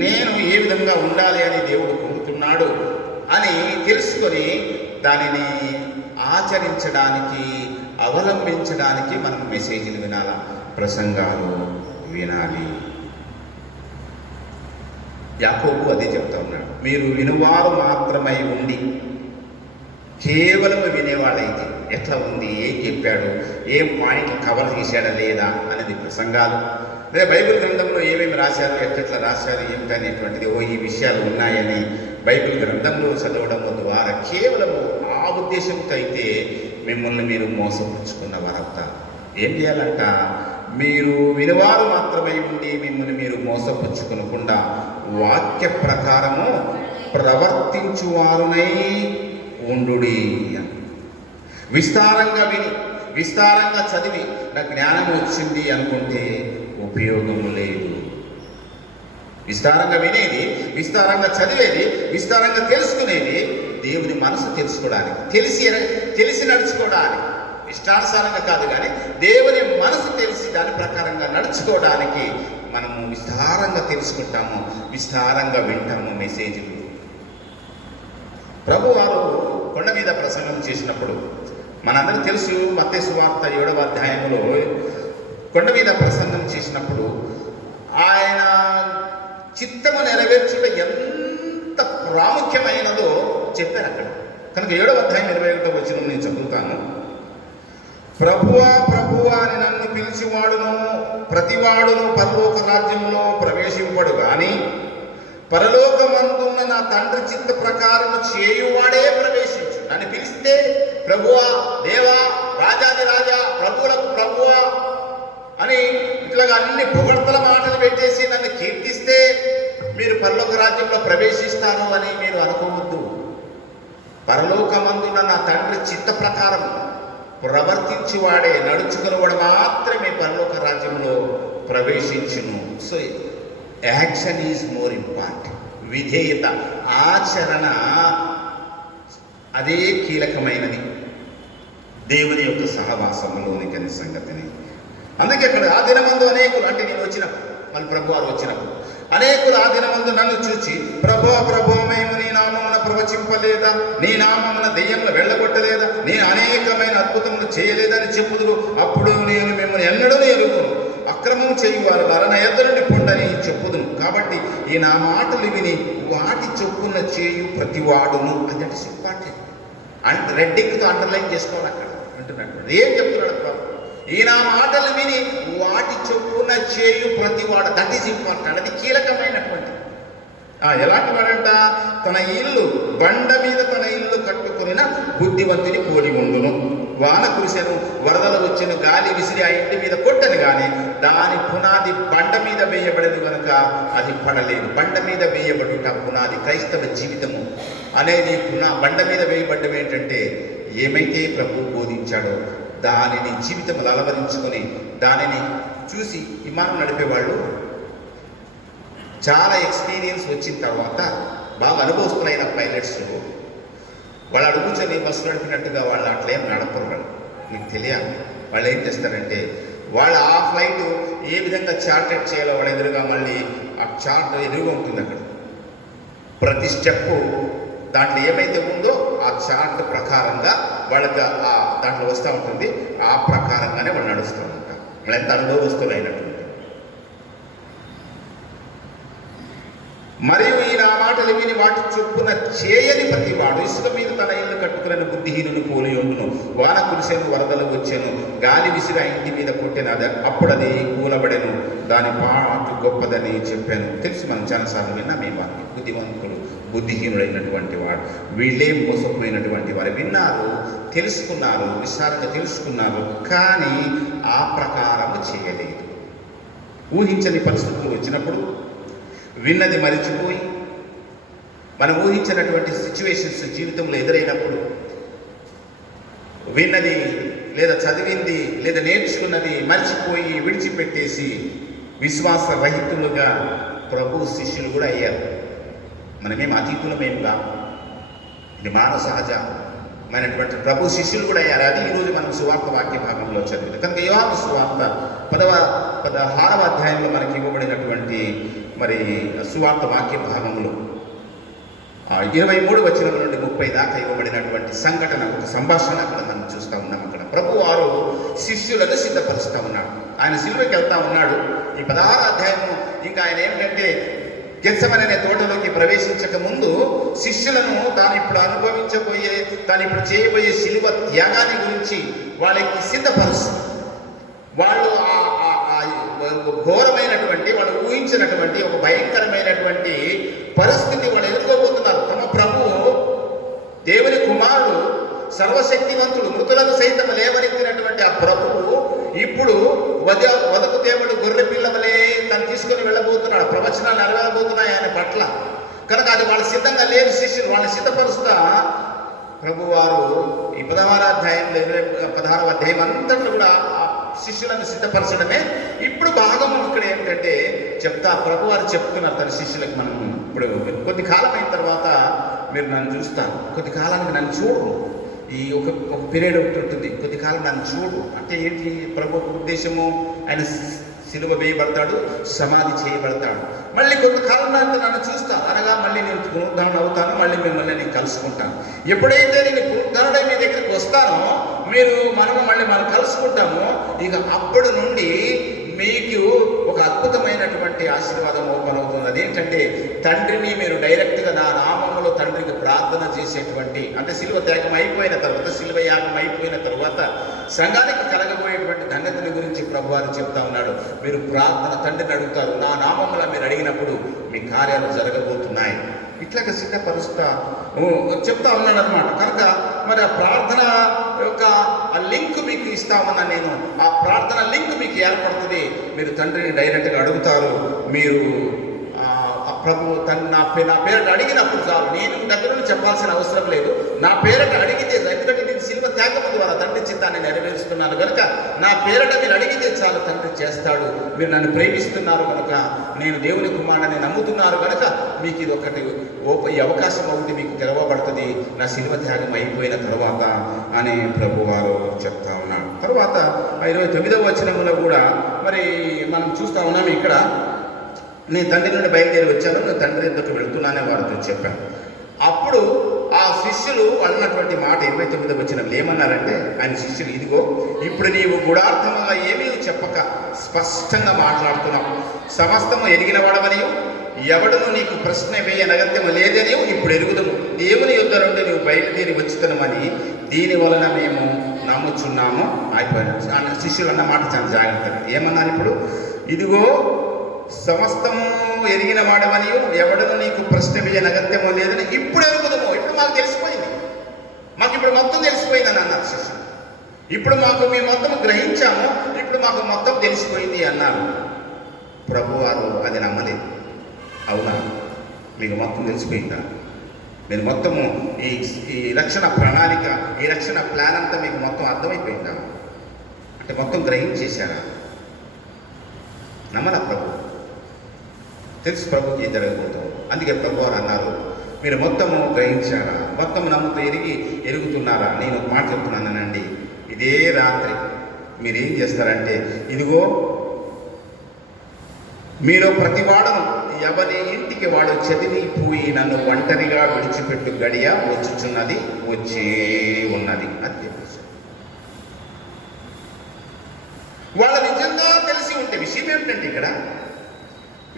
నేను ఏ విధంగా ఉండాలి అని దేవుడు కోరుతున్నాడు అని తెలుసుకొని దానిని ఆచరించడానికి, అవలంబించడానికి మనం మెసేజ్లు వినాలి, ప్రసంగాలు వినాలి. యాకోబు అదే చెప్తా ఉన్నాడు, మీరు వినువారు మాత్రమై ఉండి కేవలం వినేవాళ్ళైతే ఎట్లా ఉంది, ఏం చెప్పాడు, ఏం పాయింట్ కవర్ చేశాడా లేదా అనేది ప్రసంగాలు, లేదా బైబిల్ గ్రంథంలో ఏమేమి రాశారు, ఎట్లా రాశారు, ఏమిటనేటువంటిది ఈ విషయాలు ఉన్నాయని బైబిల్ గ్రంథంలో చదవడం ద్వారా కేవలము ఆ ఉద్దేశంతో అయితే మిమ్మల్ని మీరు మోసపుచ్చుకున్న వారవుతారు. ఏం చేయాలంట, మీరు వినివారు మాత్రమే ఉండి మిమ్మల్ని మీరు మోసపుచ్చుకునకుండా వాక్య ప్రకారము ప్రవర్తించువారునై ఉండుడి. విస్తారంగా విని, విస్తారంగా చదివి నాకు జ్ఞానం వచ్చింది అనుకుంటే ఉపయోగము లేదు. విస్తారంగా వినేది, విస్తారంగా చదివేది, విస్తారంగా తెలుసుకునేది దేవుని మనసు తెలుసుకోవడానికి, తెలిసి నడుచుకోవడానికి, ఇష్టానుసారంగా కాదు కానీ దేవుని మనసు తెలిసి దాని ప్రకారంగా నడుచుకోవడానికి మనము విస్తారంగా తెలుసుకుంటాము, విస్తారంగా వింటాము మెసేజ్లు. ప్రభువారు కొండ మీద ప్రసంగం చేసినప్పుడు మనందరికీ తెలుసు, మత్తయి సువార్త 7వ అధ్యాయంలో కొండ మీద ప్రసంగం చేసినప్పుడు ఆయన చిత్తము నెరవేర్చుట ఎంత ప్రాముఖ్యమైనదో చెప్పారు అక్కడ. కనుక 7వ అధ్యాయం 21వ వచనం నేను చదువుతాను. ప్రభువా ప్రభువా అని నన్ను పిలిచివాడును ప్రతివాడును పరలోక రాజ్యంలో ప్రవేశింపడు గాని పరలోకమందున్న నా తండ్రి చిత్త ప్రకారము చేయువాడే ప్రవేశించు. నన్ను పిలిస్తే ప్రభువా, దేవా, రాజాది రాజా, ప్రభువులకు ప్రభువా అని ఇట్లాగా అన్ని పొగడ్తల మాటలు పెట్టేసి నన్ను కీర్తిస్తే మీరు పరలోక రాజ్యంలో ప్రవేశిస్తారు అని మీరు అనుకోవద్దు. పరలోకమందున్న నా తండ్రి చిత్త ప్రకారం ప్రవర్తించువాడే, నడుచుకునేవాడు మాత్రమే పరలోక రాజ్యంలో ప్రవేశించును. So action is more important. విధేయత, ఆచరణ అదే కీలకమైనది దేవుని యొక్క సహవాసంలోనికి అనే సంగతిని. అందుకే అక్కడ ఆ దినమందు అనేకులు, అంటే నేను వచ్చినప్పుడు, మళ్ళీ ప్రభువారు వచ్చినప్పుడు అనేకులు ఆ దినమందు నన్ను చూచి ప్రభువా ప్రభువా మేము నీ నామమున ప్రవచింపలేదా, నీ నామమున దెయ్యములు వెళ్ళగొట్టలేదా, నేను అనేకమైన అద్భుతములు చేయలేదని చెప్పుదురు. అప్పుడు నేను మిమ్మల్ని ఎన్నడూ ఎరుగును, అక్రమం చేయువారు నా యొద్ద నుండి పొండని చెప్పుదును. కాబట్టి ఈ నా మాటలు విని వాటి చొప్పున చేయు ప్రతివాడును. అంటే ఇంపార్టెంట్, అంటే రెడ్డింగ్తో అండర్లైన్ చేసుకోవాలి అక్కడ అంటున్నట్టు. ఏం చెప్తున్నాడు? ఈ నా మాటలు విని వాటి చొప్పున చేయు ప్రతివాడు, దట్ ఈజ్ ఇంపార్టెంట్. అది కీలకమైనటువంటి. ఎలాంటి వాడంట, తన ఇల్లు బండ మీద తన ఇల్లు కట్టుకుని బుద్ధివంతుని పోలి ఉండును. వాన కురిసెను, వరదలు వచ్చెను, గాలి విసిరి ఆ ఇంటి మీద కొట్టను కానీ దాని పునాది బండ మీద వేయబడేది కనుక అది పడలేదు. బండ మీద వేయబడుట పునాది. క్రైస్తవ జీవితము అనేది బండ మీద వేయబడ్డం ఏంటంటే ఏమైతే ప్రభు బోధించాడో దానిని జీవితంలో అలవరించుకొని దానిని చూసి విమానం నడిపేవాళ్ళు చాలా ఎక్స్పీరియన్స్ వచ్చిన తర్వాత బాగా అనుభవస్తులైన పైలట్స్ వాళ్ళు అడుగుచని బస్సు నడిపినట్టుగా వాళ్ళు అట్లేం నడపరు. వాళ్ళు మీకు తెలియాలి. వాళ్ళు ఏం చేస్తారంటే వాళ్ళు ఆ ఫ్లైట్ ఏ విధంగా చార్టెడ్ చేయాలో వాళ్ళ ఎదురుగా మళ్ళీ ఆ చార్ట్ ఎదురుగా ఉంటుంది. అక్కడ ప్రతి స్టెప్పు దాంట్లో ఏమైతే ఉందో ఆ చార్ట్ ప్రకారంగా వాళ్ళకి దాంట్లో వస్తూ ఉంటుంది. ఆ ప్రకారంగానే వాళ్ళు నడుస్తూ ఉంటారు. వాళ్ళు ఎంత అనుభవస్తులైనట్టు. మరియు ఈ నా మాటలు విని వాటి చొప్పున చేయని ప్రతి వాడు ఇసుక మీద తన ఇల్లు కట్టుకుని బుద్ధిహీనుని పోలి ఉండును. వాన కురిసెను, వరదలు వచ్చెను, గాలి విసిరి ఆ ఇంటి మీద కొట్టిన అప్పుడు అది కూలబడెను, దాని పాటు గొప్పదని చెప్పాను. తెలుసు, మనం చాలాసార్లు విన్నా మీ వారికి. బుద్ధివంతుడు బుద్ధిహీనుడైనటువంటి వాడు, వీళ్ళే మోసపోయినటువంటి వారు. విన్నారు, తెలుసుకున్నారు, విస్తారంగా తెలుసుకున్నారు, కానీ ఆ ప్రకారం చేయలేదు. ఊహించని పరిస్థితులు వచ్చినప్పుడు విన్నది మరిచిపోయి మనం ఊహించినటువంటి సిచ్యువేషన్స్ జీవితంలో ఎదురైనప్పుడు విన్నది లేదా చదివింది లేదా నేర్చుకున్నది మర్చిపోయి విడిచిపెట్టేసి విశ్వాస రహితులుగా ప్రభు శిష్యులు కూడా అయ్యారు. మనమేం అతీతులమేంగా, ఇది మానవ సహజమైనటువంటి ప్రభు శిష్యులు కూడా అయ్యారు. అది ఈరోజు మనం సువార్త వాక్య భాగంలో చదివింది. కనుక యోహాను సువార్త 16వ అధ్యాయంలో మనకి ఇవ్వబడినటువంటి మరి సువార్త వాక్య భాగంలో 23 వచనం నుండి 30 దాకా ఇవ్వబడినటువంటి సంఘటన, ఒక సంభాషణ అక్కడ మనం చూస్తూ ఉన్నాం. అక్కడ ప్రభు వారు శిష్యులను సిద్ధపరుస్తూ ఉన్నాడు. ఆయన సిలువకి వెళ్తా ఉన్నాడు. ఈ 16 అధ్యాయము ఇంకా ఆయన ఏంటంటే గెత్సెమనే తోటలోకి ప్రవేశించక ముందు శిష్యులను తాను ఇప్పుడు అనుభవించబోయే, తాను ఇప్పుడు చేయబోయే శిలువ త్యాగాన్ని గురించి వాళ్ళకి సిద్ధపరుస్తారు. వాళ్ళు ఘోరమైనటువంటి, వాళ్ళు ఊహించినటువంటి ఒక భయంకరమైనటువంటి పరిస్థితి వాళ్ళు ఎదుర్కోబోతున్నారు. తమ ప్రభువు, దేవుని కుమారుడు, సర్వశక్తివంతుడు, మృతులను సైతం లేవనెత్తినటువంటి ఆ ప్రభువు ఇప్పుడు వదకు దేవుడు గొర్రె పిల్లవలే తను తీసుకొని వెళ్ళబోతున్నాడు. ప్రవచనాలు నెరవేరబోతున్నాయి ఆయన పట్ల. కనుక అది వాళ్ళు సిద్ధంగా లేని శిష్యులు వాళ్ళని సిద్ధపరుస్తా ప్రభువారు ఈ 16వ అధ్యాయంలో 16వ అధ్యాయం అంతట్లో కూడా శిష్యులను సిద్ధపరచడమే ఇప్పుడు భాగము. ఇక్కడ ఏంటంటే ప్రభువారు చెప్తున్నారు తన శిష్యులకు, మనం ఇప్పుడు కొద్ది కాలం అయిన తర్వాత మీరు నన్ను చూస్తారు, కొద్ది కాలానికి నన్ను చూడు. ఈ ఒక పీరియడ్ ఒకటి ఉంటుంది, కొద్ది కాలం నన్ను చూడు అంటే ఏంటి? ప్రభు ఉద్దేశము, ఆయన సిలువ వేయబడతాడు, సమాధి చేయబడతాడు, మళ్ళీ కొంతకాలం నన్ను చూస్తాను అనగా మళ్ళీ నేను పునరుద్ధరణ అవుతాను, మళ్ళీ మిమ్మల్ని నేను కలుసుకుంటాను. ఎప్పుడైతే నేను పునరుద్ధరణ మీ దగ్గరికి వస్తానో మనము మనం కలుసుకుంటాము. ఇక అప్పటి నుండి మీకు ఒక అద్భుతమైనటువంటి ఆశీర్వాదం ఓపెన్ అవుతుంది. అదేంటంటే తండ్రిని మీరు డైరెక్ట్గా నా నామములో తండ్రికి ప్రార్థన చేసేటువంటి, అంటే శిలువ త్యాగం అయిపోయిన తర్వాత, శిలువ యాగం అయిపోయిన తర్వాత సంఘానికి కలగబోయేటువంటి ధన్యతని గురించి ప్రభువారు చెప్తా ఉన్నాడు. మీరు ప్రార్థన తండ్రిని అడుగుతారు, నా నామములో మీరు అడిగినప్పుడు మీ కార్యాలు జరగబోతున్నాయి. ఇట్లాగ సిద్ధపరుస్తా చెప్తా ఉన్నాడు అనమాట. కనుక మరి ఆ ప్రార్థన యొక్క ఆ లింక్ మీకు ఇస్తామన్నా నేను, ఆ ప్రార్థన లింక్ మీకు ఏర్పడుతుంది. మీరు తండ్రిని డైరెక్ట్గా అడుగుతారు. మీరు ప్రభు నా పేరట అడిగినప్పుడు చాలు, నేను దగ్గర నుండి చెప్పాల్సిన అవసరం లేదు. నా పేరట అడిగితే, ఎందుకంటే నేను శిల్వ త్యాగం ద్వారా తండ్రి చిత్తాన్ని నెరవేరుస్తున్నాను కనుక నా పేరట మీరు అడిగితే చాలు, తండ్రి చేస్తాడు. మీరు నన్ను ప్రేమిస్తున్నారు కనుక, నేను దేవుని కుమారుడిని నమ్ముతున్నారు కనుక మీకు ఇది ఒకటి ఈ అవకాశం ఒకటి మీకు తెరవబడుతుంది నా శిల్వ త్యాగం అయిపోయిన తర్వాత అని ప్రభువారు చెప్తా ఉన్నాడు. తర్వాత 29వ వచనంలో కూడా మరి మనం చూస్తూ ఉన్నాము. ఇక్కడ నేను తండ్రి నుండి బయలుదేరి వచ్చాను, నేను తండ్రి ఎందుకు వెళుతున్నానే వారితో చెప్పాను. అప్పుడు ఆ శిష్యులు అన్నటువంటి మాట 29వ వచనంలో ఏమన్నారంటే, ఆయన శిష్యులు, ఇదిగో ఇప్పుడు నీవు గుడార్థముగా ఏమీ చెప్పక స్పష్టంగా మాట్లాడుతున్నావు. సమస్తము ఎరిగిన వాడవనియు ఎవడును నీకు ప్రశ్న వేయనగత్యము లేదని ఇప్పుడు ఎరుగుదము. దేవుని యుద్ధ నుండి నువ్వు బయలుదేరి వచ్చుతున్నామని దీని వలన మేము నమ్ముచున్నాము అయిపోయిన శిష్యులు అన్న మాట చాలా జాగ్రత్తగా ఏమన్నారు. ఇప్పుడు ఇదిగో సమస్తము ఎరిగిన వాడమని ఎవడను నీకు ప్రశ్న వేయనగత్యమో లేదని ఇప్పుడు ఎరుగుదము. ఇప్పుడు మాకు తెలిసిపోయింది, మాకు ఇప్పుడు మొత్తం తెలిసిపోయిందని అన్నారు శిష్యులు. ఇప్పుడు మేము మొత్తం గ్రహించాము, ఇప్పుడు మాకు మొత్తం తెలిసిపోయింది అన్నారు. ప్రభువారు అది నమ్మలేదు. అవునా, మీకు మొత్తం తెలిసిపోయిందా? మీరు మొత్తము ఈ రక్షణ ప్రణాళిక, ఈ రక్షణ ప్లాన్ అంతా మీకు మొత్తం అర్థమైపోయిందా? అంటే మొత్తం గ్రహించేశారా? నమ్మల ప్రభు, తెలుసు ప్రభుకి జరగబోతుంది. అందుకే ప్రభు వారు అన్నారు, మీరు మొత్తము గ్రహించారా, మొత్తం నమ్ముతూ ఎరుగుతున్నారా? నేను ఒక మాట చెప్తున్నానండి, ఇదే రాత్రి మీరేం చేస్తారంటే, ఇదిగో మీరు ప్రతివాడను ఎవరి ఇంటికి వాడు చదివిపోయి నన్ను ఒంటరిగా విడిచిపెట్టు గడియ వచ్చుచున్నది, వచ్చే ఉన్నది అని చెప్పేసి. వాళ్ళు నిజంగా తెలిసి ఉంటే విషయం ఏమిటంటే,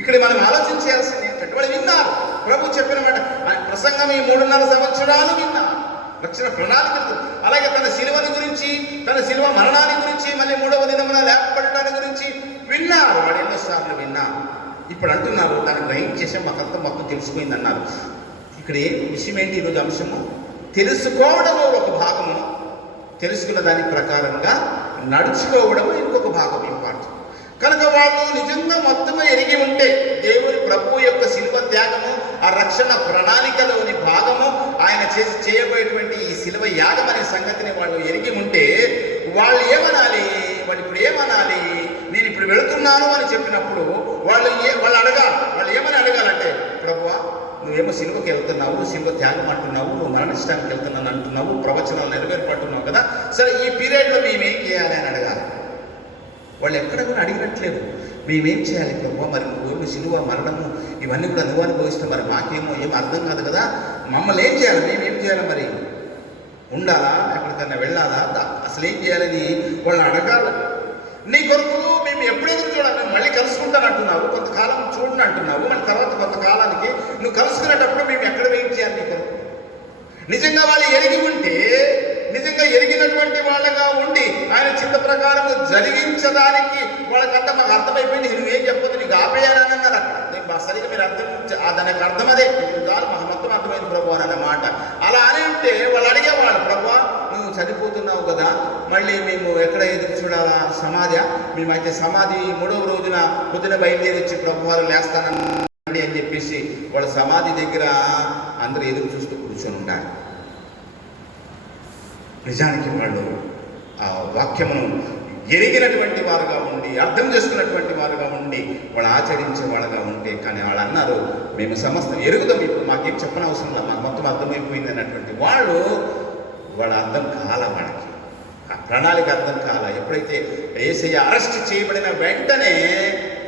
ఇక్కడ మనం ఆలోచించాల్సింది ఏంటంటే, వాళ్ళు విన్నారు ప్రభు చెప్పిన మాట. ప్రసంగం ఈ 3.5 సంవత్సరాలు విన్నారు, రక్షణ ప్రణాళిక. అలాగే తన శిలువని గురించి, తన శిలువ మరణాన్ని గురించి, మళ్ళీ 3వ దినమున లేపబడటాన్ని గురించి విన్నారు. వాళ్ళు ఎన్నోసార్లు విన్నారు. ఇప్పుడు అంటున్నారు, దాన్ని గ్రహించేసాం, మాకంతా మొత్తం తెలిసిపోయింది అన్నారు. ఇక్కడ విషయం ఏంటి? ఈరోజు అంశము తెలుసుకోవడము ఒక భాగము, తెలుసుకున్న దాని ప్రకారంగా నడుచుకోవడము ఇంకొక భాగం ఇంపార్టెంట్. కనుక వాళ్ళు నిజంగా మొత్తమే ఎరిగి ఉంటే, దేవుని ప్రభు యొక్క శిలువ త్యాగము, ఆ రక్షణ ప్రణాళికలోని భాగము, ఆయన చేయబోయేటువంటి ఈ శిలువ యాగం అనే సంగతిని వాళ్ళు ఎరిగి ఉంటే, వాళ్ళు ఏమనాలి? వాళ్ళు ఇప్పుడు ఏమనాలి? నేను ఇప్పుడు వెళుతున్నాను అని చెప్పినప్పుడు వాళ్ళు అడగాలి. వాళ్ళు ఏమని అడగాలంటే, ప్రభువా నువ్వేమో శిలువకి వెళ్తున్నావు, శిలువ త్యాగం అంటున్నావు, నువ్వు మరణిష్టానికి వెళ్తున్నాను అంటున్నావు, ప్రవచనాలు నెరవేర్పడుతున్నావు కదా, సరే ఈ పీరియడ్లో మేమేం చేయాలి అని అడగాలి. వాళ్ళు ఎక్కడ కూడా అడిగినట్లేదు. మేమేం చేయాలి ప్రభు? మరి నువ్వు సిలువ మరణము ఇవన్నీ కూడా నువ్వు అనుభవిస్తే మరి మాకేమో ఏం అర్థం కాదు కదా, మమ్మల్ని ఏం చేయాలి, మేమేం చేయాలి, మరి ఉండాలా ఎక్కడికన్నా వెళ్ళాలా, అసలు ఏం చేయాలని వాళ్ళని అడగాలి. నీ కొరకు మేము ఎప్పుడు ఎదురు చూడాలి, మేము మళ్ళీ కలుసుకుంటానంటున్నావు, కొంతకాలం చూడని అంటున్నావు, మన తర్వాత కొంతకాలానికి నువ్వు కలుసుకునేటప్పుడు మేము ఎక్కడ వెయిట్ చేయాలి నీ కొరకు? నిజంగా వాళ్ళు ఎరిగి ఉంటే, నిజంగా ఎరిగినటువంటి వాళ్ళగా ఉండి ఆయన చిత్త ప్రకారం జరిగించడానికి వాళ్ళకంతా మాకు అర్థమైపోయింది, నువ్వేం చెప్పదు, నీకు ఆపేయాలని అన్నారు అక్కడ. సరిగా మీరు అర్థం, దానికి అర్థం అదే, చాలు మాకు మొత్తం అర్థమైంది ప్రభు అని అన్నమాట. అలా అని ఉంటే వాళ్ళు అడిగేవాళ్ళు, ప్రభు నువ్వు చనిపోతున్నావు కదా, మళ్ళీ మేము ఎక్కడ ఎదురు చూడాలా, సమాధి? మేమైతే సమాధి 3వ రోజున పొద్దున బయలుదేరి వచ్చి ప్రభు వారు లేస్తానని అని చెప్పేసి వాళ్ళ సమాధి దగ్గర అందరూ ఎదురు చూస్తూ కూర్చొని ఉండాలి. నిజానికి వాళ్ళు ఆ వాక్యమును ఎరిగినటువంటి వారుగా ఉండి, అర్థం చేసుకున్నటువంటి వారుగా ఉండి, వాళ్ళు ఆచరించే వాళ్ళగా ఉంటే, కానీ వాళ్ళు అన్నారు మేము సమస్తం ఎరుగుదాం, ఇప్పుడు మాకేం చెప్పనవసరం లేదు, మాకు మొత్తం అర్థమైపోయింది అన్నటువంటి వాళ్ళ అర్థం కాల, వాళ్ళకి ఆ ప్రణాళిక అర్థం కాల. ఎప్పుడైతే యేసయ్య అరెస్ట్ చేయబడిన వెంటనే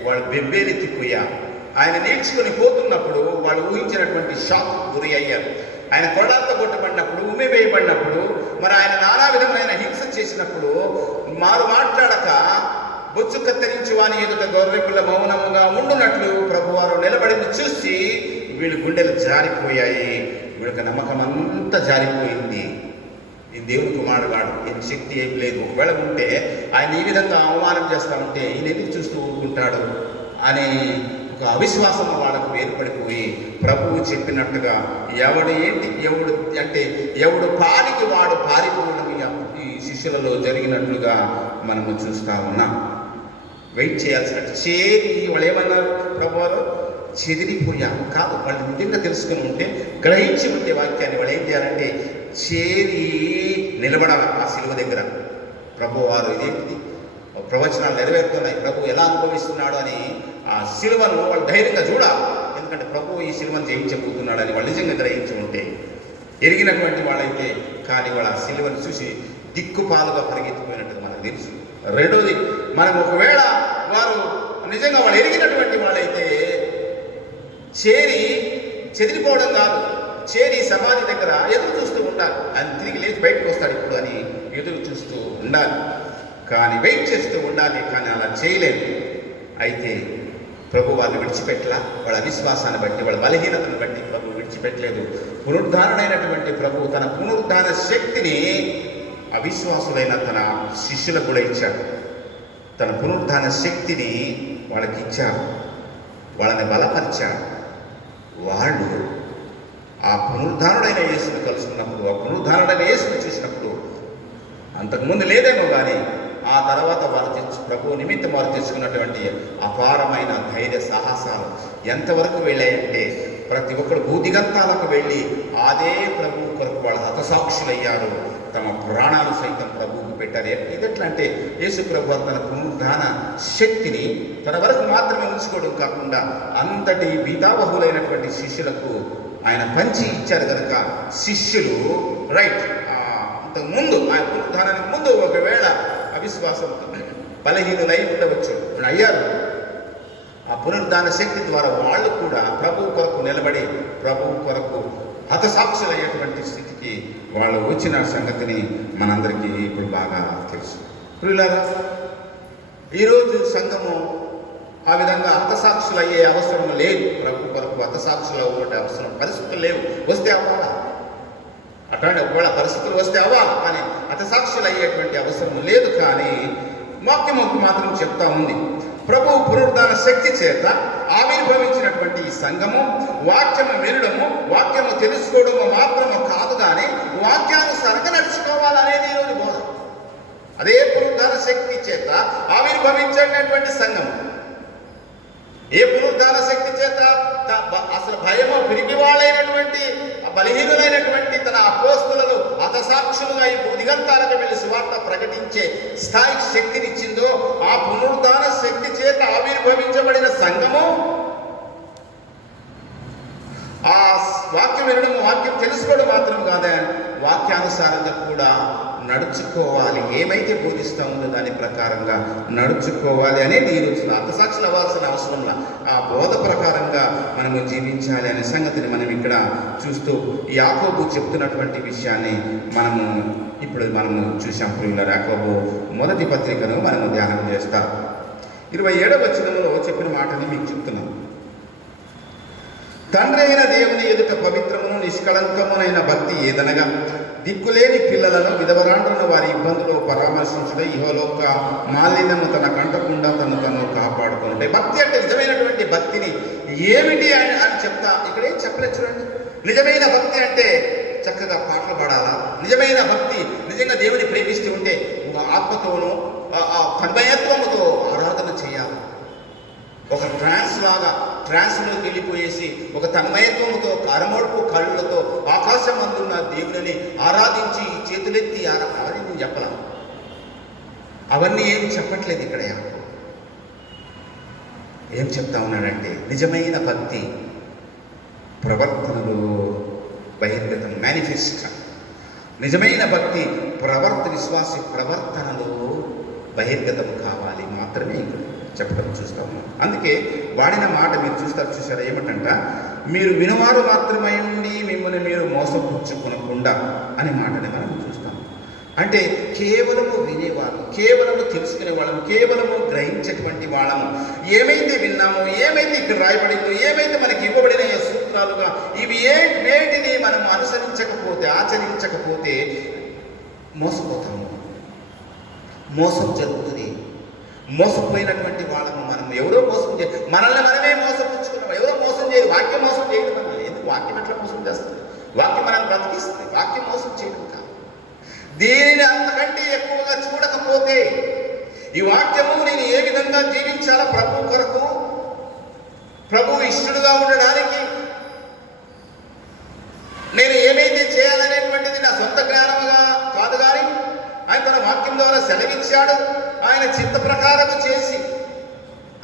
వాళ్ళు బెబ్బేలెత్తిపోయారు. ఆయన నేర్చుకుని పోతున్నప్పుడు వాళ్ళు ఊహించినటువంటి షాక్ గురి అయ్యారు. ఆయన కొడాలతో కొట్టబడినప్పుడు, ఉమ్మివేయబడినప్పుడు, మరి ఆయన నానా విధమైన హింస చేసినప్పుడు మారు మాట్లాడక బొచ్చు కత్తిరించి వాని ఎదుట గొర్రెపిల్ల మౌనముగా ఉండునట్లు ప్రభువారు నిలబడిని చూసి వీళ్ళు గుండెలు జారిపోయాయి, వీళ్ళకి నమ్మకం అంతా జారిపోయింది. ఈ దేవుని కుమారుడు వాడు, ఈయన శక్తి ఏం లేదు, ఒకవేళ ఉంటే ఆయన ఈ విధంగా అవమానం చేస్తా ఉంటే ఈయన ఎందుకు చూస్తూ ఊరుకుంటాడు అని ఒక అవిశ్వాసం వాళ్ళకు ఏర్పడిపోయి ప్రభువు చెప్పినట్టుగా ఎవడు ఏంటి ఎవడు అంటే ఎవడు పానికి వాడు పారిపోవడం ఈ శిష్యులలో జరిగినట్లుగా మనము చూస్తూ ఉన్నాం. వెయిట్ చేయాల్సిన చేరి వాళ్ళు ఏమన్నారు, ప్రభువారు చెదిరిపోయారు కాదు, వాళ్ళు నిజంగా తెలుసుకుని ఉంటే, గ్రహించి ఉంటే వాక్యాన్ని వాళ్ళు ఏం చేయాలంటే చేరి నిలబడాలి ఆ శిలువ దగ్గర. ప్రభువారు ఇదేంటిది ప్రవచనాలు నెరవేరుతున్నాయి, ప్రభు ఎలా అనుభవిస్తున్నాడు అని ఆ శిలువను వాళ్ళు ధైర్యంగా చూడాలి. ఎందుకంటే ప్రభు ఈ శిలువను జయించబోతున్నాడు అని వాళ్ళు నిజంగా గ్రహించి ఉంటే, ఎరిగినటువంటి వాళ్ళైతే. కానీ వాళ్ళ ఆ శిలువను చూసి దిక్కుపాలుగా పరిగెత్తిపోయినట్టు మనకు తెలుసు. రెండోది, మనం ఒకవేళ వారు నిజంగా వాళ్ళు ఎరిగినటువంటి వాళ్ళైతే చెదిరిపోవడం కాదు, చేరి సమాధి దగ్గర ఎదురు చూస్తూ ఉండాలి. ఆయన తిరిగి లేచి బయటకు వస్తాడు ఇప్పుడు అని ఎదురు చూస్తూ ఉండాలి, కానీ వెయిట్ చేస్తూ ఉండాలి. కానీ అలా చేయలేదు. అయితే ప్రభు వాళ్ళని విడిచిపెట్టలా, వాళ్ళ విశ్వాసాన్ని బట్టి, వాళ్ళ బలహీనతను బట్టి ప్రభు విడిచిపెట్టలేదు. పునరుద్ధారణైనటువంటి ప్రభు తన పునరుద్ధాన శక్తిని అవిశ్వాసులైన తన శిష్యులకు కూడా ఇచ్చాడు. తన పునరుద్ధాన శక్తిని వాళ్ళకి ఇచ్చాడు, వాళ్ళని బలపరిచాడు. వాళ్ళు ఆ పునరుద్ధారుడైన యేసును కలుసుకున్నప్పుడు, ఆ పునరుద్ధారుడైన యేసును చూసినప్పుడు, అంతకుముందు లేదేమో కానీ ఆ తర్వాత వారు ప్రభు నిమిత్తం వారు తెచ్చుకున్నటువంటి అపారమైన ధైర్య సాహసాలు ఎంతవరకు వెళ్ళాయంటే, ప్రతి ఒక్కరు భూదిగంతాలకు వెళ్ళి అదే ప్రభు కొరకు వాళ్ళు హతసాక్షులయ్యారు, తమ ప్రాణాలు సైతం ప్రభువుకు పెట్టారు. ఇది ఎట్లా అంటే, యేసు ప్రభు తన పునరుద్ధాన శక్తిని తన వరకు మాత్రమే ఉంచుకోవడం కాకుండా అంతటి బీతావహులైనటువంటి శిష్యులకు ఆయన పంచి ఇచ్చారు కనుక శిష్యులు రైట్ అంతకుముందు ఆయన పునరుద్ధానానికి ముందు ఒకవేళ అవిశ్వాసంతో బలహీనులై ఉండవచ్చు, అయ్యారు. ఆ పునరుద్ధాన శక్తి ద్వారా వాళ్ళు కూడా ప్రభువు కొరకు నిలబడి ప్రభువు కొరకు హతసాక్షులయ్యేటువంటి స్థితికి వాళ్ళు వచ్చిన సంగతిని మనందరికీ ఇప్పుడు బాగా తెలుసు. ప్రియులారా, ఈరోజు సంఘము ఆ విధంగా హతసాక్షులు అయ్యే అవసరం లేదు. ప్రభు కొరకు హతసాక్షులు అవ్వే అవసరం పరిస్థితులు లేవు. వస్తే అవ్వాలా, అట్లాంటి ఒకవేళ పరిస్థితులు వస్తే అవ్వాలి, కానీ హతసాక్షులు అయ్యేటువంటి అవసరం లేదు. కానీ వాక్యము మాత్రం చెప్తా ఉంది, ప్రభు పునరుద్ధాన శక్తి చేత ఆవిర్భవించినటువంటి ఈ సంఘము వాక్యము వినడము, వాక్యము తెలుసుకోవడము మాత్రము కాదు, కానీ వాక్యానుసారంగా నడుచుకోవాలనేది ఈరోజు బోధ. అదే పునరుద్ధాన శక్తి చేత ఆవిర్భవించినటువంటి సంఘము. ఏ పునరుద్ధాన శక్తి చేత అసలు భయము పిరిగివాళ్ళైనటువంటి బలహీనులైనటువంటి తన అపోస్తులను హతసాక్షులుగా ఈ దిగంతాలకు వెళ్ళి సువార్త ప్రకటించే స్థాయి శక్తినిచ్చిందో, ఆ పునరుద్ధాన శక్తి చేత ఆవిర్భవించబడిన సంఘము ఆ వాక్యం వినడం, వాక్యం తెలుసుకోవడం మాత్రం కాదా, వాక్యానుసారంగా కూడా నడుచుకోవాలి. ఏమైతే బోధిస్తూ ఉందో దాని ప్రకారంగా నడుచుకోవాలి అనేది ఈ రోజున అర్థసాక్షులు అవ్వాల్సిన అవసరంలా ఆ బోధ ప్రకారంగా మనము జీవించాలి అనే సంగతిని మనం ఇక్కడ చూస్తూ యాకోబు చెప్తున్నటువంటి విషయాన్ని ఇప్పుడు మనము చూసాం. ప్రియులారా, యాకోబు మొదటి పత్రికను మనము ధ్యానం చేస్తాం. 27వ వచనంలో చెప్పిన మాటని మీకు చెప్తున్నాం. తండ్రి అయిన దేవుని ఎదుట పవిత్రమును నిష్కళంకమునైన భక్తి ఏదనగా దిక్కులేని పిల్లలను, విధవరాండ్రులను వారి ఇబ్బందులు పరామర్శించడం, ఇహలోక మాలిన్యము తన కంటకుండా తను కాపాడుకుంటే. భక్తి అంటే నిజమైనటువంటి భక్తిని ఏమిటి అని చెప్తా. ఇక్కడ ఏం చెప్పలేదు చూడండి. నిజమైన భక్తి అంటే చక్కగా పాటలు పాడాలా, నిజమైన భక్తి నిజంగా దేవుని ప్రేమిస్తూ ఉంటే ఒక ఆత్మతోనూ తన్మయత్వముతో ఆరాధన చేయాలి. ఒక ట్రాన్స్లోకి వెళ్ళిపోయేసి ఒక తన్మయత్వముతో అరమోడుపు కళ్ళతో ఆకాశం అందున్న దేవుని ఆరాధించి చేతులెత్తి అవన్నీ నువ్వు చెప్పలా. అవన్నీ ఏం చెప్పట్లేదు ఇక్కడ. ఏం చెప్తా ఉన్నాడంటే నిజమైన భక్తి ప్రవర్తనలో బహిర్గతం, మేనిఫెస్ట్. నిజమైన భక్తి విశ్వాసి ప్రవర్తనలో బహిర్గతం కావాలి మాత్రమే ఇక్కడ చెప్పడం చూస్తాము. అందుకే వాడిన మాట మీరు చూసారా ఏమిటంట, మీరు వినవారు మాత్రమే ఉండి మిమ్మల్ని మీరు మోసపుచ్చుకొనకుండా అనే మాటని మనం చూస్తాం. అంటే కేవలము వినేవాళ్ళం, కేవలము తెలుసుకునే వాళ్ళము, కేవలము గ్రహించేటువంటి వాళ్ళము. ఏమైతే విన్నామో, ఏమైతే ఇక్కడ రాయబడిందో, ఏమైతే మనకి ఇవ్వబడిన సూత్రాలుగా ఇవి వేటిని మనం అనుసరించకపోతే, ఆచరించకపోతే మోసపోతాము, మోసం జరుగుతుంది. మోసపోయినటువంటి వాళ్ళము మనం. ఎవరో మోసం మనల్ని మనమే మోసపుచ్చుకున్నాం. ఎవరో మోసం చేయదు, వాక్యం మోసం చేయదు మనల్ని. ఎందుకు వాక్యం ఎట్లా మోసం చేస్తుంది? వాక్యం మనల్ని బ్రతికిస్తుంది, వాక్యం మోసం చేయడం కాదు. దీనిని అంతకంటే ఎక్కువగా చూడకపోతే, ఈ వాక్యము నేను ఏ విధంగా జీవించాలా ప్రభు కొరకు, ప్రభు ఇష్టడుగా ఉండడానికి నేను ఏమైతే చేయాలనేటువంటిది నా సొంత జ్ఞానముగా కాదు, కానీ ఆయన తన వాక్యం ద్వారా సెలవిచ్చాడు. ఆయన చిత్త ప్రకారము చేసి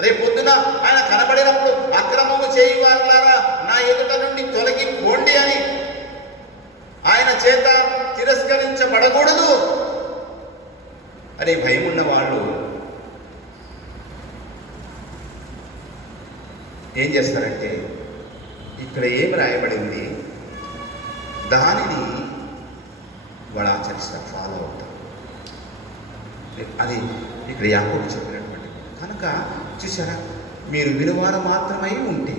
రేపొద్దున ఆయన కనబడినప్పుడు అక్రమము చేయి వాళ్ళారా నా ఎదుట నుండి తొలగి పోండి అని ఆయన చేత తిరస్కరించబడకూడదు అనే భయం ఉన్న వాళ్ళు ఏం చేస్తారంటే, ఇక్కడ ఏమి రాయబడింది దానిని వాళ్ళు ఆచరిస్తారు, ఫాలో అవుతారు. అది ఇక్కడ యాకోబు చెప్పినటువంటి. కనుక చూసారా, మీరు విలువారు మాత్రమై ఉంటే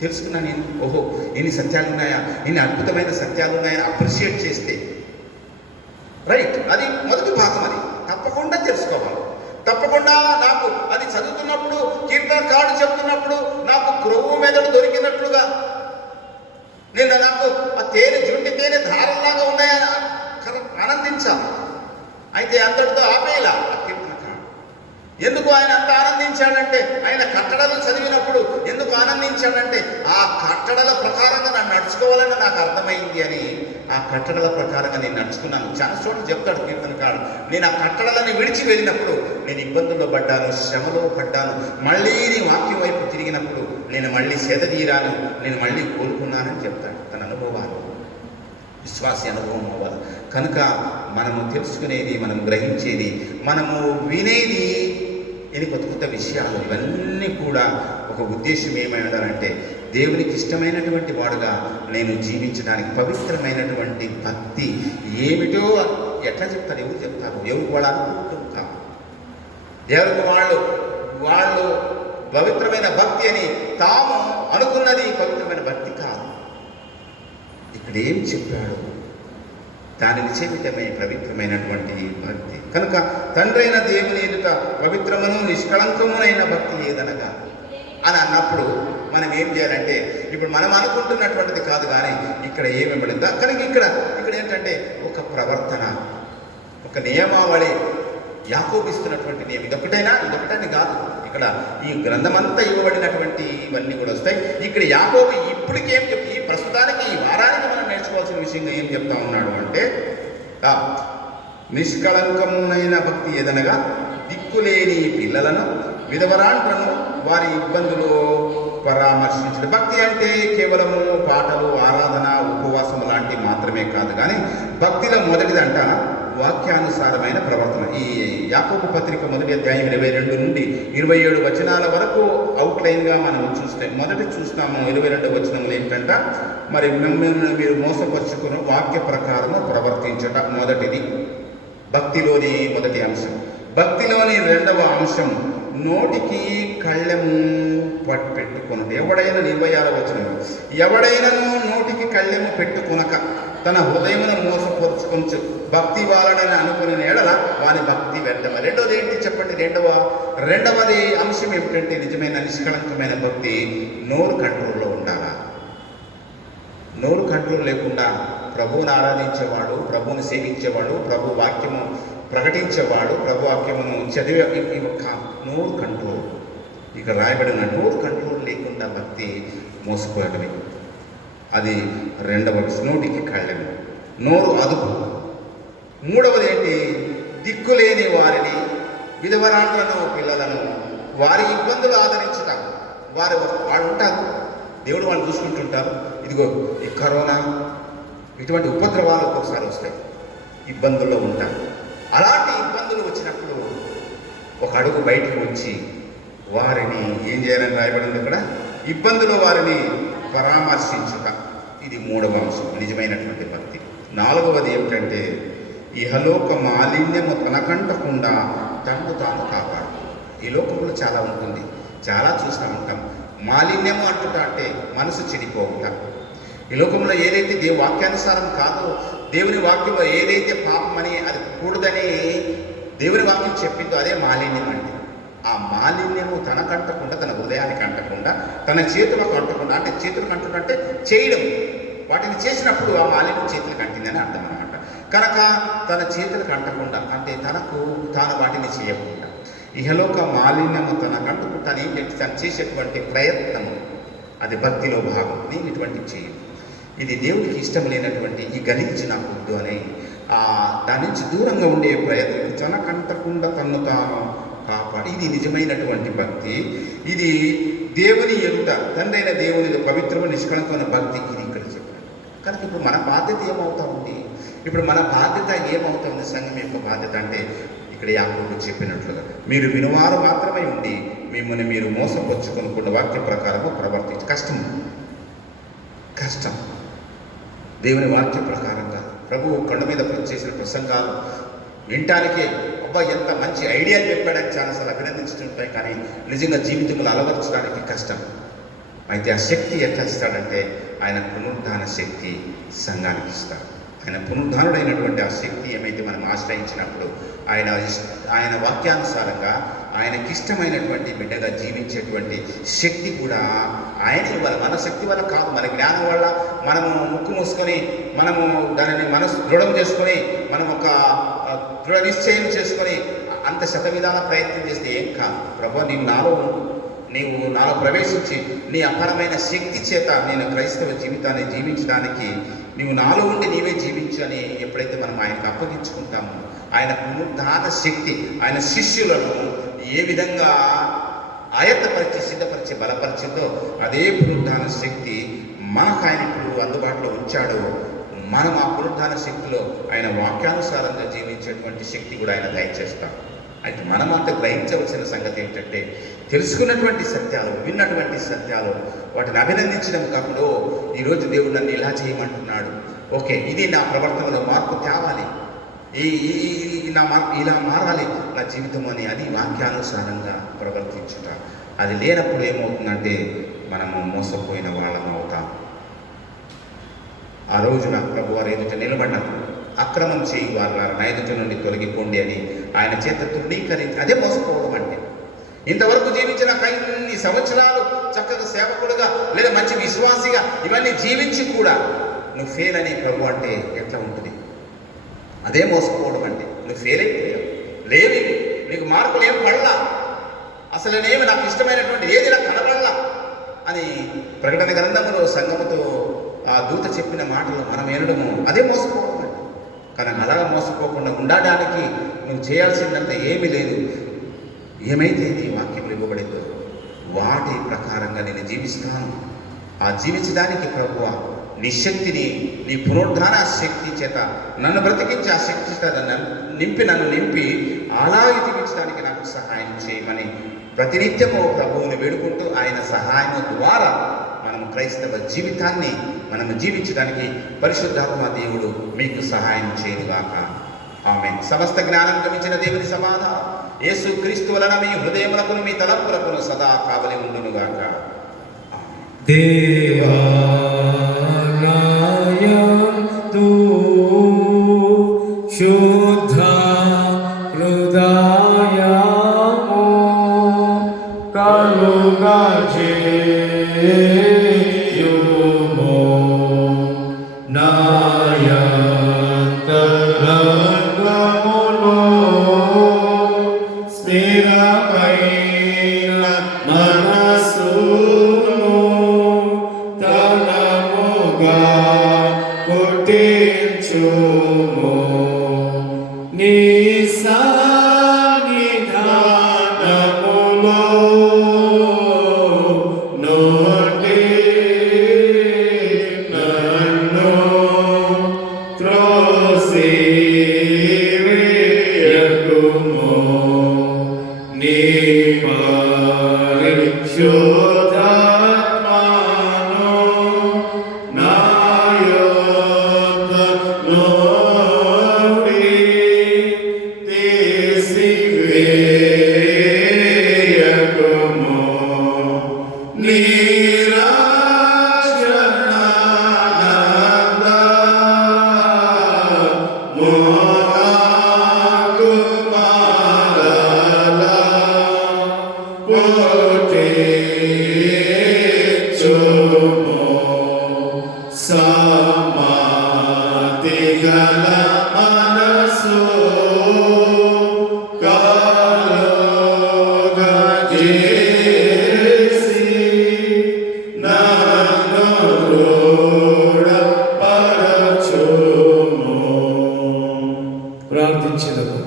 తెలుసుకున్నా నేను, ఓహో ఎన్ని సత్యాలు ఉన్నాయా, ఎన్ని అద్భుతమైన సత్యాలు ఉన్నాయని అప్రిషియేట్ చేస్తే రైట్. అది మొదటి భాగం. అది తప్పకుండా తెలుసుకోవాలి. తప్పకుండా నాకు అది చదువుతున్నప్పుడు, కీర్తనకారుడు చెప్తున్నప్పుడు నాకు క్రొవ్వు మెదడు దొరికినట్లుగా, నాకు ఆ జుంటి తేనె ధారల్లాగా ఉన్నాయని ఆనందించాలి. అయితే అంతటితో ఆపేలా కీర్తనకారుడు. ఎందుకు ఆయన అంత ఆనందించాడంటే, ఆయన కట్టడలు చదివినప్పుడు ఎందుకు ఆనందించాడంటే, ఆ కట్టడల ప్రకారంగా నన్ను నడుచుకోవాలని నాకు అర్థమైంది అని, ఆ కట్టడల ప్రకారంగా నేను నడుచుకున్నాను. చాలా చోట్ల చెప్తాడు కీర్తనకారుడు, నేను ఆ కట్టడలను విడిచి వెళ్ళినప్పుడు నేను ఇబ్బందుల్లో పడ్డాను, శ్రమలో పడ్డాను. మళ్ళీ నీ వాక్యం వైపు తిరిగినప్పుడు నేను మళ్ళీ సెదతీరాను, నేను మళ్ళీ కోలుకున్నానని చెప్తాడు. తన అనుభవాలు, విశ్వాసి అనుభవం అవ్వాలి. కనుక మనము తెలుసుకునేది, మనం గ్రహించేది, మనము వినేది, ఇది కొత్త కొత్త విషయాలు, ఇవన్నీ కూడా ఒక ఉద్దేశం ఏమైనారంటే, దేవునికి ఇష్టమైనటువంటి వాడుగా నేను జీవించడానికి పవిత్రమైనటువంటి భక్తి ఏమిటో ఎట్లా చెప్తారు, ఎవరు చెప్తారు, ఎవరికి వాళ్ళు అనుకుంటారు, ఎవరికి వాళ్ళు పవిత్రమైన భక్తి అని తాము అనుకున్నది పవిత్రమైన భక్తి కాదు. ఇక్కడ ఏం చెప్పాడు, దానిని చేపట్టమే పవిత్రమైనటువంటి భక్తి. కనుక తండ్రి అయిన దేవుని ఎదుట పవిత్రమును నిష్కళంకమునైన భక్తి ఏదనగా అని అన్నప్పుడు మనం ఏం చేయాలంటే, ఇప్పుడు మనం అనుకుంటున్నటువంటిది కాదు, కానీ ఇక్కడ ఏమివ్వబడిందా. కనుక ఇక్కడ ఏంటంటే ఒక ప్రవర్తన, ఒక నియమావళి యాకోబు ఇస్తున్నటువంటి నియమం. ఇదొకటని కాదు, ఇక్కడ ఈ గ్రంథమంతా ఇవ్వబడినటువంటి ఇవన్నీ కూడా వస్తాయి. ఇక్కడ యాకోబు ఇప్పటికి ఏం చెప్తే, ఈ ప్రస్తుతానికి ఈ వారానికి మనం నేర్చుకోవాల్సిన విషయంగా ఏం చెప్తా ఉన్నాడు అంటే, నిష్కళంకమునైన భక్తి ఏదనగా దిక్కులేని పిల్లలను, విధవరాండ్రను వారి ఇబ్బందులు పరామర్శించడం. భక్తి అంటే కేవలము పాటలు, ఆరాధన, ఉపవాసం లాంటివి మాత్రమే కాదు, కానీ భక్తిలో మొదటిదంట వాక్యానుసారమైన ప్రవర్తన. ఈ యాకోబు పత్రిక మొదటి అధ్యాయం 22 నుండి 27 వచనాల వరకు అవుట్లైన్గా మనం చూస్తే మొదటి చూస్తాము. 22 వచనములు ఏంటంట, మరి మిమ్మల్ని మీరు మోసపరుచుకున్న వాక్య ప్రకారము ప్రవర్తించట మొదటిది, భక్తిలోని మొదటి అంశం. భక్తిలోని రెండవ అంశం నోటికి కళ్ళెము పెట్టుకున్నది. ఎవడైనా 26 వచనం, ఎవడైనాను నోటికి కళ్ళెము పెట్టుకునక తన హృదయమును మోసపరుచుకొంచు భక్తి వాళ్ళని అనుకునే ఎడల వాని భక్తి వ్యర్థమ. రెండవది ఏంటి చెప్పండి? రెండవది అంశం ఏమిటంటే నిజమైన నిష్కళంకమైన భక్తి నోరు కంట్రోల్లో ఉండాలా. నోరు కంట్రోల్ లేకుండా ప్రభువుని ఆరాధించేవాడు, ప్రభువుని సేవించేవాడు, ప్రభు వాక్యము ప్రకటించేవాడు, ప్రభు వాక్యమును చదివే ఒక నోరు కంట్రోల్, ఇక రాయబడిన నోరు కంట్రోల్ లేకుండా భక్తి మోసపోవడమే. అది రెండవ. నోటికి కళ్ళెము, నోరు అదుపు. మూడవది ఏంటి? దిక్కులేని వారిని, విధవరాండ్లను, పిల్లలను, వారి ఇబ్బందులు ఆదరించుట. వారు ఉంటారు, దేవుడు వాళ్ళు చూసుకుంటుంటారు. ఇదిగో ఈ కరోనా ఇటువంటి ఉపద్రవాలు ఒక్కొక్కసారి వస్తాయి, ఇబ్బందుల్లో ఉంటారు. అలాంటి ఇబ్బందులు వచ్చినప్పుడు ఒక అడుగు బయటకు వచ్చి వారిని ఏం చేయాలని రాయబడింది ఇక్కడ? ఇబ్బందులు వారిని పరామర్శించుట. ఇది మూడవ అంశం, నిజమైనటువంటి భక్తి. నాలుగవది ఏమిటంటే ఇహలోక మాలిన్యము తనకంటకుండా తనను తాను కాపాడు. ఈ లోకంలో చాలా ఉంటుంది, చాలా చూస్తూ ఉంటాం. మాలిన్యము అంటుట అంటే మనసు చెడిపోవుట. ఈ లోకంలో ఏదైతే వాక్యానుసారం కాదో, దేవుని వాక్యంలో ఏదైతే పాపమని అది కూడదని దేవుని వాక్యం చెప్పిందో అదే మాలిన్యం అంటే. ఆ మాలిన్యము తనకంటకుండా, తన హృదయానికి అంటకుండా, తన చేతులకు అంటకుండా, అంటే చేతులకు అంటుకుంటే చేయడం, వాటిని చేసినప్పుడు ఆ మాలిన్యం చేతులకు అంటిందని అర్థం అనమాట. కనుక తన చేతులకు అంటకుండా అంటే తాను వాటిని చేయకుండా, ఇహలోక మాలిన్యము తనకంటుకు తను ఏంటంటే తను చేసేటువంటి ప్రయత్నము అది భక్తిలో భాగం. నేను ఇటువంటివి చేయను, ఇది దేవుడికి ఇష్టం లేనటువంటి ఈ గలించి నాకు వద్దు అని దాని నుంచి దూరంగా ఉండే ప్రయత్నం, తనకంటకుండా తన్ను తాను కాపాడు. ఇది నిజమైనటువంటి భక్తి. ఇది దేవుని ఎదుట తండ్రైన దేవుని పవిత్రమైన నిష్కళంకమైన భక్తి. ఇది ఇక్కడ చెప్పాడు. కనుక ఇప్పుడు మన బాధ్యత ఏమవుతా ఉంది? ఇప్పుడు మన బాధ్యత ఏమవుతుంది? సంఘం యొక్క బాధ్యత అంటే ఇక్కడ యాకోబు చెప్పినట్లుగా మీరు వినువారు మాత్రమే ఉండి మిమ్మల్ని మీరు మోసపరుచుకొనకుండా వాక్య ప్రకారము ప్రవర్తించి కష్టం. దేవుని వాక్య ప్రకారంగా ప్రభువు కొండ మీద చేసిన ప్రసంగాలు వినటానికే అబ్బా ఎంత మంచి ఐడియాలు చెప్పాడని చాలాసార్లు అభినందించుతుంటాయి, కానీ నిజంగా జీవితంలో అలవర్చడానికి కష్టం. అయితే ఆ శక్తి ఎట్లా ఇస్తాడంటే ఆయన పునరుద్ధాన శక్తి సంఘానికి ఇస్తాడు. ఆయన పునరుద్ధానుడైనటువంటి ఆ శక్తి ఏమైతే మనం ఆశ్రయించినప్పుడు ఆయన వాక్యానుసారంగా ఆయనకిష్టమైనటువంటి బిడ్డగా జీవించేటువంటి శక్తి కూడా ఆయన ఇవ్వాలి. మన శక్తి వల్ల కాదు, మన జ్ఞానం వల్ల మనము ముక్కు మూసుకొని మనము దానిని మనసు దృఢం చేసుకొని మనం ఒక దృఢ నిశ్చయం చేసుకొని అంత శతవిధాల ప్రయత్నం చేస్తే ఏం కాదు. ప్రభు నీవు నాలో ప్రవేశించి నీ అపారమైన శక్తి చేత నేను క్రైస్తవ జీవితాన్ని జీవించడానికి నీవు నాలో ఉండి నీవే జీవించు అని ఎప్పుడైతే మనం ఆయనకు అప్పగించుకుంటామో, ఆయన పునరుద్ధాన శక్తి ఆయన శిష్యులను ఏ విధంగా ఆయత్తపరిచి సిద్ధపరిచి బలపరిచిందో అదే పునరుద్ధాన శక్తి మనకు ఆయన ఇప్పుడు అందుబాటులో ఉంచాడో, మనం ఆ పునరుద్ధాన శక్తిలో ఆయన వాక్యానుసారంగా జీవించేటువంటి శక్తి కూడా ఆయన దయచేస్తాం. అయితే మనమంతా గ్రహించవలసిన సంగతి ఏంటంటే తెలుసుకున్నటువంటి సత్యాలు, విన్నటువంటి సత్యాలు వాటిని అభినందించడం కాకుండా ఈరోజు దేవుడు నన్ను ఇలా చేయమంటున్నాడు, ఓకే ఇది నా ప్రవర్తనలో మార్పు తేవాలి, ఇలా మారాలి నా జీవితం అని అది వాక్యానుసారంగా ప్రవర్తించుట. అది లేనప్పుడు ఏమవుతుందంటే మనము మోసపోయిన వాళ్ళం అవుతాం. ఆ రోజున ప్రభు వారు ఎదుట నిలబడినప్పుడు అక్రమం చేయి వారు నా ఎదుట నుండి తొలగిపోండి అని ఆయన చేత తృణీకరించి, అదే మోసపోవడం అంటే. ఇంతవరకు జీవించిన ఇన్ని సంవత్సరాలు చక్కగా సేవకుడుగా లేదా మంచి విశ్వాసిగా ఇవన్నీ జీవించి కూడా నువ్వు ఫెయిల్ అని ప్రభు అంటే ఎట్లా ఉంటుంది? అదే మోసపోవడం అంటే. నువ్వు ఫెయిల్ అయిపోయావు, లేవి నీకు మార్కులు ఏం పడలా, అసలు నేమి నాకు ఇష్టమైనటువంటి ఏది నాకు కనపడలా అని ప్రకటన గ్రంథంలో సంఘముతో ఆ దూత చెప్పిన మాటలు మనం వినడము అదే మోసపోవడం అంటే. కానీ అలా మోసపోకుండా ఉండడానికి నువ్వు చేయాల్సిందంతా ఏమీ లేదు. ఏమైతే నీ వాక్యంలో ఇవ్వబడిందో వాటి ప్రకారంగా నేను జీవిస్తాను. ఆ జీవించడానికి ప్రభువా నీ శక్తిని, నీ పునరుద్ధాన శక్తి చేత నన్ను బ్రతికించి, ఆ శక్తి చేత నన్ను నింపి అలాగే జీవించడానికి నాకు సహాయం చేయమని ప్రతినిత్యము ప్రభువుని వేడుకుంటూ ఆయన సహాయం ద్వారా మనము క్రైస్తవ జీవితాన్ని మనము జీవించడానికి పరిశుద్ధాత్మ దేవుడు మీకు సహాయం చేయనుగాక. ఆమేన్. సమస్త జ్ఞానం గమించిన దేవుని సమాధానం యేసు క్రీస్తు వలన మీ హృదయములకును మీ తలంపులకును సదా కావలి ఉండునుగాక. దేవాలయందు శుద్ధ హృదయము కలుగజేయుము నాయంతరంగములో స్థిరమైన మనసును తనముగా పుట్టించుము. నీ సన్నిధానములో నుండి నన్ను త్రోసివేయకుము. నీ పరిశుద్ధాత్మను నా యొద్ద నుండి తీసివేయకుము. నీ రక్షణానందము నాకు మరలా పుట్టించుము. సమాధి గల మనసు కలుగజేసి నన్ను దృఢపరచుము. ప్రార్థించదము.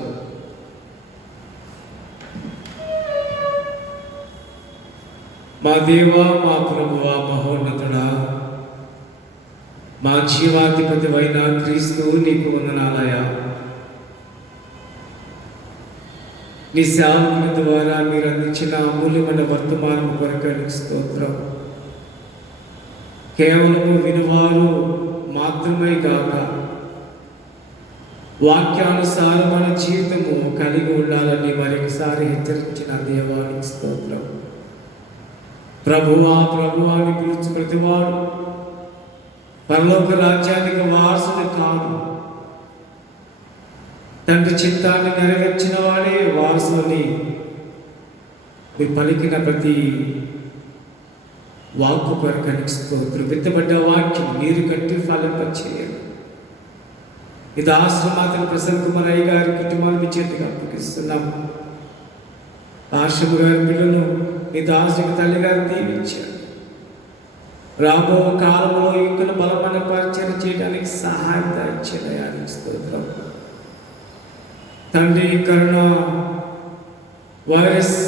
మా దేవా, మా ప్రభువా, మహోన్నతుడా, మా జీవాధిపతి అయిన క్రీస్తు నీకు వందనాలయ. నీ సేవకుని ద్వారా మీరు అందించిన అమూల్యమైన వర్తమానం కొరకు నీకు స్తోత్రం. కేవలము వినువారు మాత్రమే కాక వాక్యానుసారమైన జీవితము కలిగి ఉండాలని మరొకసారి హెచ్చరించిన దేవానికి స్తోత్రం. ప్రభువా ప్రభువాని పిలుచు ప్రతివాడు పరలోక రాజ్యానికి వారసుడు కాదు. తండ్రి చిత్తాన్ని నెరవేర్చిన వాడే వారసుని మీరు పలికిన ప్రతి వాక్కు కొరకు స్తోత్రం. విత్తబడ్డ వాక్యం నీరు కట్టి ఫలింపచేయడం. ఇది ఆశ్రమాతను ప్రసన్న కుమార్ అయ్య గారి కుటుంబాన్ని మీ చేతికి అప్పగిస్తున్నాము. ఆశ్రమ గారి పిల్లలు మీ దాసుకి తల్లి గారిని దీవించారు. రాబో కాలంలో ఇంకా బలమైన పరిచయం చేయడానికి సహాయం దాయించడానికి స్తోత్రం. తండ్రి, కరోనా వైరస్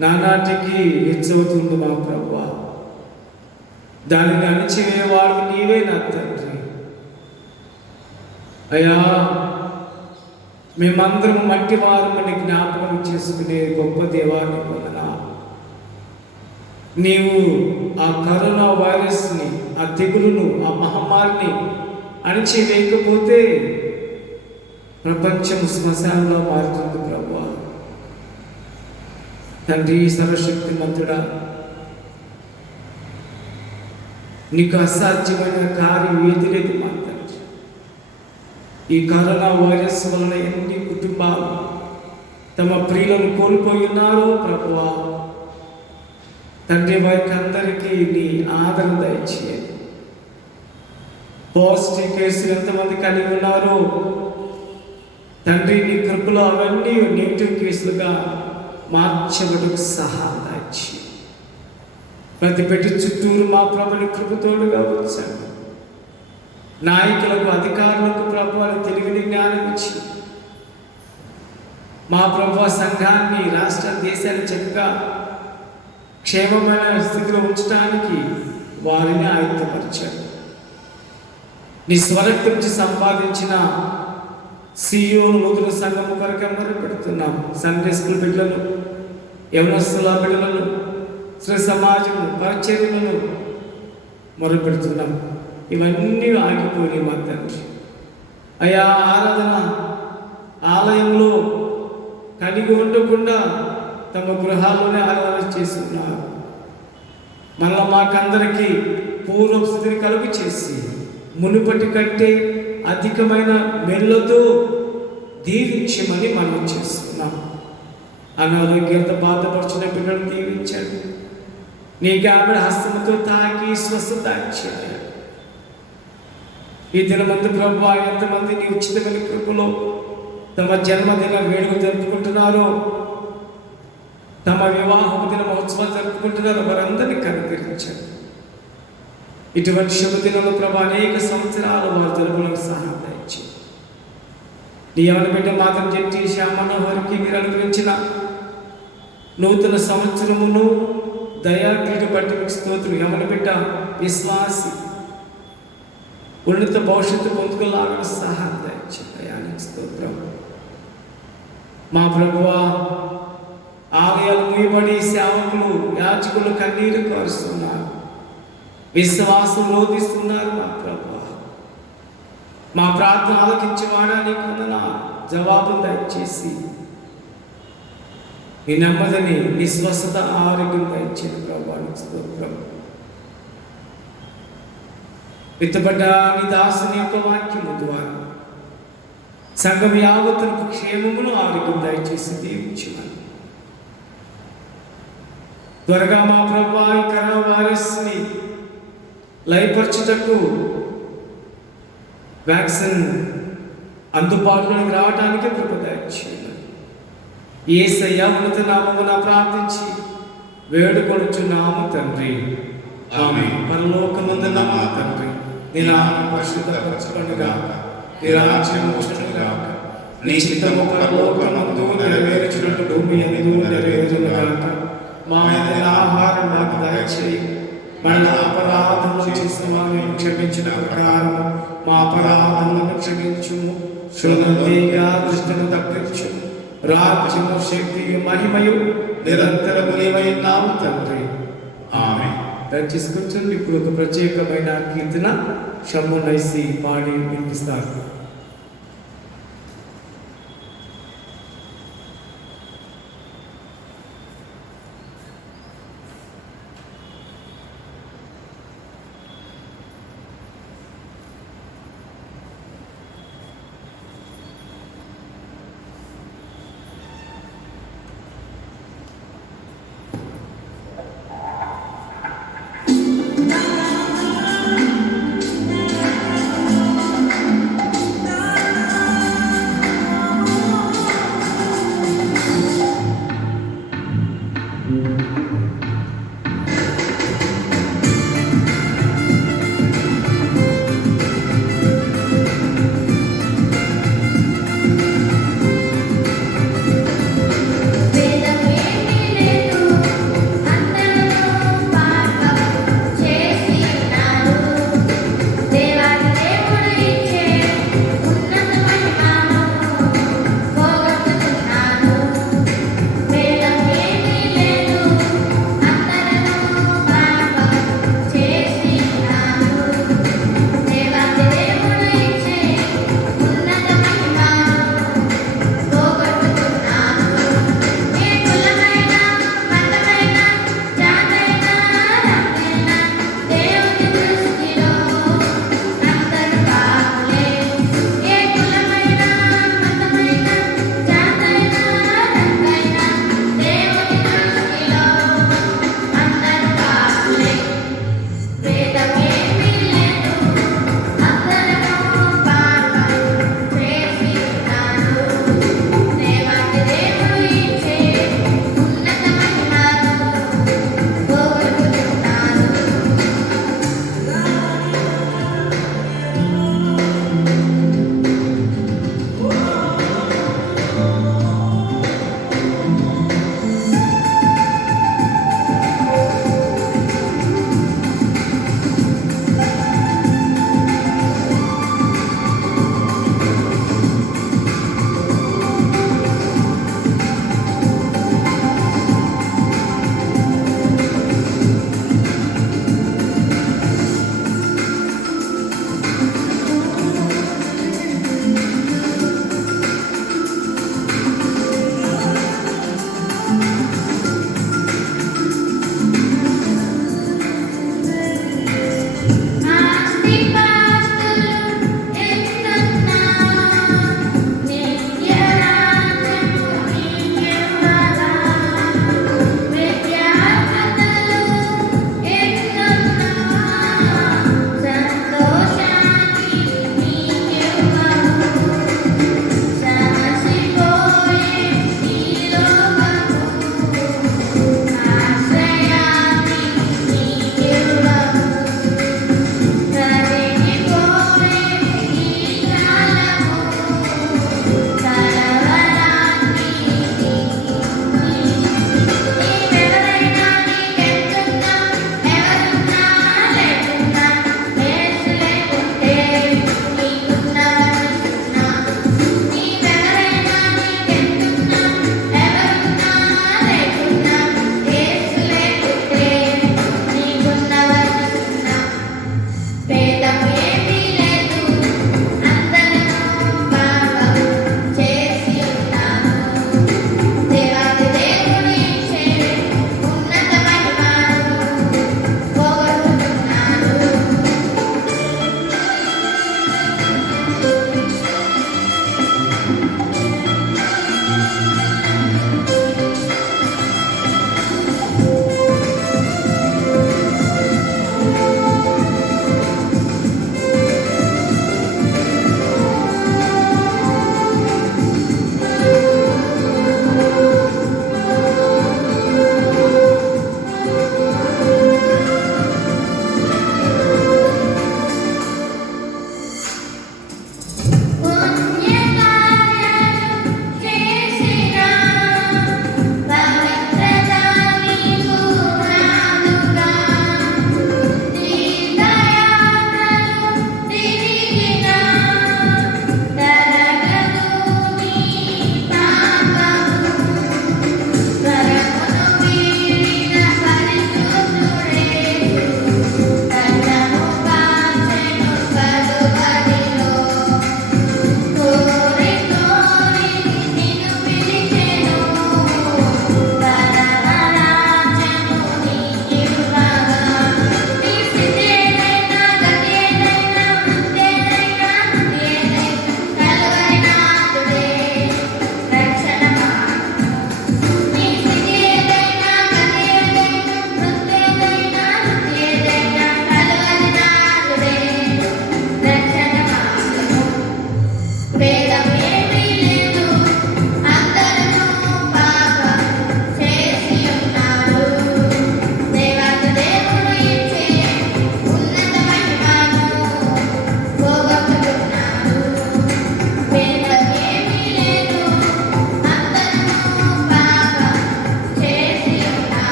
నానాటికి హెచ్చవుతుంది మా ప్రభువా. దానిని అణిచివేవాడు నీవే నా తండ్రి. అయ్యా, మేమందరం మట్టి వారమని జ్ఞాపకం చేసుకునే గొప్ప దేవాన్ని పొందనా. నీవు ఆ కరోనా వైరస్ని, ఆ తెగులును, ఆ మహమ్మారిని అణిచివేయకపోతే ప్రపంచం శ్మశానంలో మారుతుంది ప్రభువా. తండ్రి సర్వశక్తిమంతుడా, నీకు అసాధ్యమైన కార్యం ఏది లేదు మా తండ్రి. ఈ కరోనా వైరస్ వలన ఎన్ని కుటుంబాలు తమ ప్రియులను కోల్పోయి ఉన్నారో ప్రభువా. తండ్రి, వారికి అందరికీ నీ ఆదరణ దయచేయండి. పాజిటివ్ కేసులు ఎంతమంది కలిగి ఉన్నారో తండ్రి, నీ కృపలో అవన్నీ నెగిటివ్ కేసులుగా మార్చబడుకు సహాయం దయచేయండి. ప్రతి పెట్టి చుట్టూరు మా ప్రభుని కృపతోడుగా ఉంచండి. నాయకులకు, అధికారులకు ప్రభువుని తెలివిని జ్ఞానం ఇచ్చి మా ప్రభు సంఘాన్ని, రాష్ట్ర దేశాన్ని చక్కగా క్షేమమైన స్థితిలో ఉంచడానికి వారిని ఆయుధపరిచాడు. నీ స్వరక్తం నుంచి సంపాదించిన సియోను నూతన సంఘం కొరకు అందరూ పెడుతున్నాం. సండే స్కూల్ బిడ్డలను, యవనస్తుల బిడ్డలను, శ్రీ సమాజము పరిచర్యలను మొదలుపెడుతున్నాం. ఇవన్నీ ఆగిపోయినాయి మా తండ్రి. అయా ఆరాధన ఆలయంలో కలిగి ఉండకుండా తమ గృహాల్లోనే ఆరాధన చేస్తున్నారు. మళ్ళా మాకందరికీ పూర్వ స్థితిని కలుగు చేసి మునుపటి కంటే అధికమైన మెల్లతో దీవించమని మనం చేస్తున్నాం. అనారోగ్యంతో బాధపడుచున్న పిల్లలను దీవించాడు. నీ గాబడి హస్తముతో తాకి స్వస్థత ఇచ్చాడు. ఈ దినమందు ప్రభు ఎంతమంది నీ ఉచితమైన కృపలో తమ జన్మదిన వేడుక జరుపుకుంటున్నారో, తమ వివాహపు దిన మహోత్సవాలు జరుపుకుంటున్నారో వారందరినీ కనికరించారు. ఇటువంటి శుభదినంలో ప్రభు అనేక సంవత్సరాలు వారు జరుపులకు సహాయం ఇచ్చారు. నీ యవన బిడ్డ మాత్రం జట్టి శ్యామనోహరికి మీరు అనుగ్రహించిన నూతన సంవత్సరమును దయాగ్రహ బట్టి మీకు స్తోత్రం. యవన బిడ్డ విశ్వాసి ఉన్నత భవిష్యత్తు పొందుకులాగా సహాయం దయచేయానికి స్తోత్రం. మా ప్రభువా, ఆలయాలు మూయబడి సేవకులు యాజకులు కన్నీరు కారుస్తున్నారు, విశ్వాసం రోధిస్తున్నారు. మా ప్రభువా, మా ప్రార్థన ఆలకించేవాడా నీకు వందనాలు. జవాబు దయచేసి నీ నెమ్మదిని, నీ స్వస్థత, ఆరోగ్యం దయచేసి ప్రభువానికి స్తోత్రం. విత్తబడ్డ నీ దాసుని యొక్క వాక్యము ద్వారా సంఘం యావత్తునకు క్షేమమును, ఆరోగ్యం దయచేసి దీవించమని త్వరగా మా ప్రభువా ఈ కరోనా వైరస్ని లయపరచుటకు వ్యాక్సిన్ అందుబాటులోకి రావడానికి కృప దయచేయాలి. యేసయ్య ఉన్నత నామమున ప్రార్థించి వేడుకొనుచున్నాము తండ్రి. ఆమేన్. పరలోకమందున్న మా తండ్రి, నీ నామము పరిశుద్ధపరచబడును గాక, నీ రాజ్యము వచ్చును గాక, నీ చిత్తము పరలోకమందు నెరవేర్చునట్టు భూమి యందు నెరవేరును గాక. మా దిన ఆహారం మాకు దయచేయి. మన అపరాధములు చేసిన వారిని క్షమించిన ప్రకారం మా అపరాధములను క్షమించుము. శోధనగా దృష్టిని తగ్గించుము. రాజ్యము, శక్తియు, మహిమయు నిరంతరము నీవై ఉన్నావు తండ్రి. ఆమేన్. దయచేసి కూర్చోండి. ఇప్పుడు ఒక ప్రత్యేకమైన కీర్తన షమ్మునైసి పాడి వినిపిస్తారు.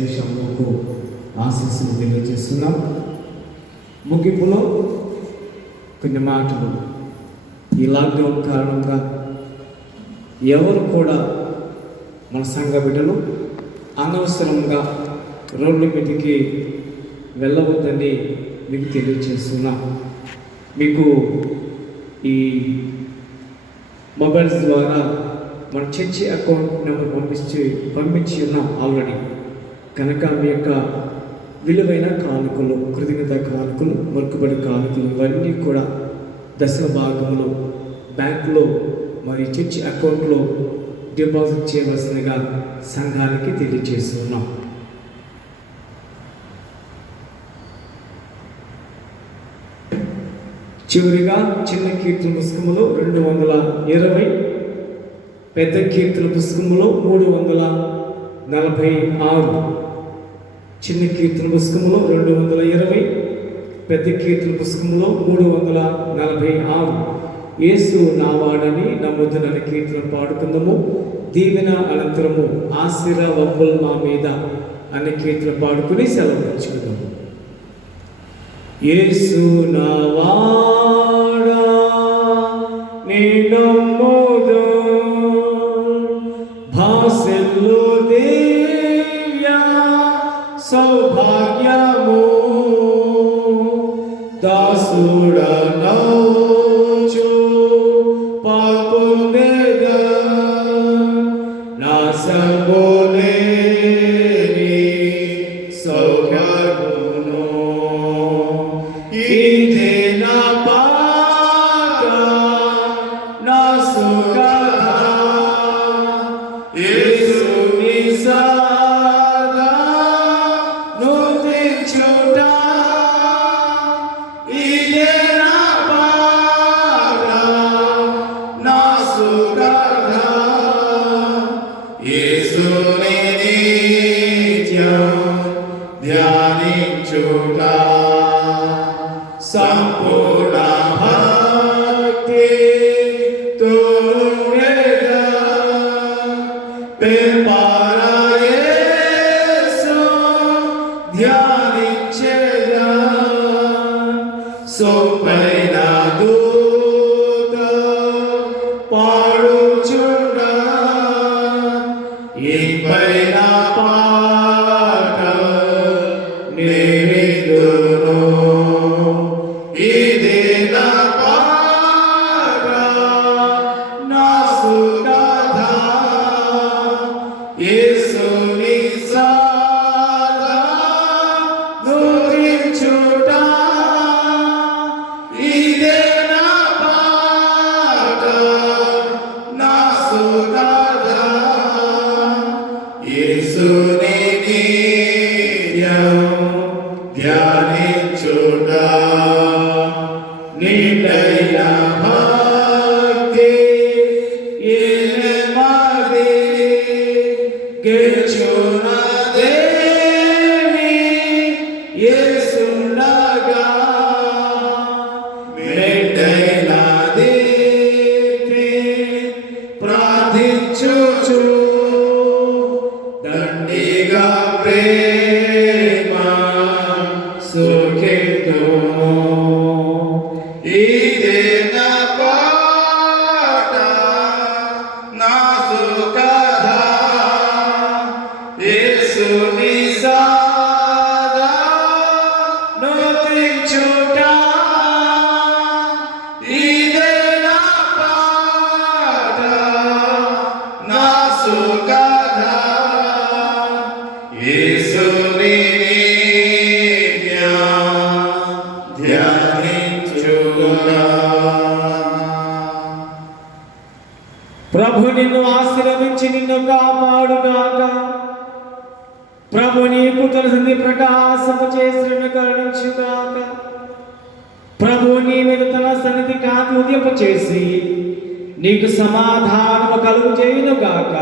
విశేషములకు ఆశీస్సులు తెలియజేస్తున్నాం. ముగింపులో కొన్ని మాటలు. ఈ లాక్డౌన్ కారణంగా ఎవరు కూడా మన సంఘ బిడ్డలు అనవసరంగా రోడ్ల మీదకి వెళ్ళవద్దని మీకు తెలియజేస్తున్నా. మీకు ఈ మొబైల్స్ ద్వారా మన చర్చి అకౌంట్ నెంబర్ పంపించి ఉన్నాం ఆల్రెడీ. కనుక మీ యొక్క విలువైన కానుకలు, కృతజ్ఞత కానుకలు, మొక్కుబడి కానుకలు ఇవన్నీ కూడా దశల భాగంలో బ్యాంకులో మరి చర్చి అకౌంట్లో డిపాజిట్ చేయవలసిందిగా సంఘానికి తెలియజేస్తున్నాం. చివరిగా చిన్న కీర్తన పుస్తకములో 220, పెద్ద కీర్తన పుస్తకములో 346. చిన్న కీర్తన పుస్తకములో 220, పెద్ద కీర్తన పుస్తకములో 346. యేసు నావాడని నమ్ముతున్న కీర్తన పాడుకుందాము. దీవెన అనంతరము ఆశీర్వాదములు మా మీద అనే కీర్తన పాడుకుని సెలవు ఇచ్చుకుందాము. యేసు నావాడా నీ నమ్ముదు భాసెల్లు దివ్య సౌభాగ్యము దాసుడనౌచు పాపుండెద నాశంబులేని సౌఖ్యమును ఇదే నా పాట నా సుఖద యేసుని సదా నుతించుట ఇదే నా పాట నా సుఖద యేసుని నిత్యం ధ్యానించుట సంపూర్ణ భక్తి తోడెద పెంపార యేసు ధ్యానించెద సొంపైన దూత పాడుచుండ ఇంపైన పాట నేవిదును ఇదే నా పాట నా సుఖద యేసుని సదా నుతించుట ఇదే నా పాట నా సుఖద యేసుని నిత్యం ధ్యానించుట నిండైన భక్తి ఏమది గెలుచున దేవి యేసుండగా మెండైన దీప్తి ప్రార్థించుచు దండిగా ప్రేమ సుఖితుము ఇదే నా పాట నా సుఖద యేసుని సదా నుతించుట ఇదే నా పాట నా సుఖద యేసుని నిత్యం ధ్యానించుట. ప్రభు నిన్ను ఆశీర్వదించి నిన్ను కాపాడుగాక. ప్రభు నీకు తన సన్నిధి ప్రకాశము చేసి కరుణించుగాక. ప్రభు నీ మీద తన సన్నిధి కాంతి ఉదయింపచేసి నీకు సమాధానము కలుగు చేయునుగాక.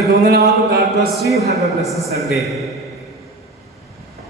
అందరికి వందనాలు. God bless you. Have a blessed Sunday.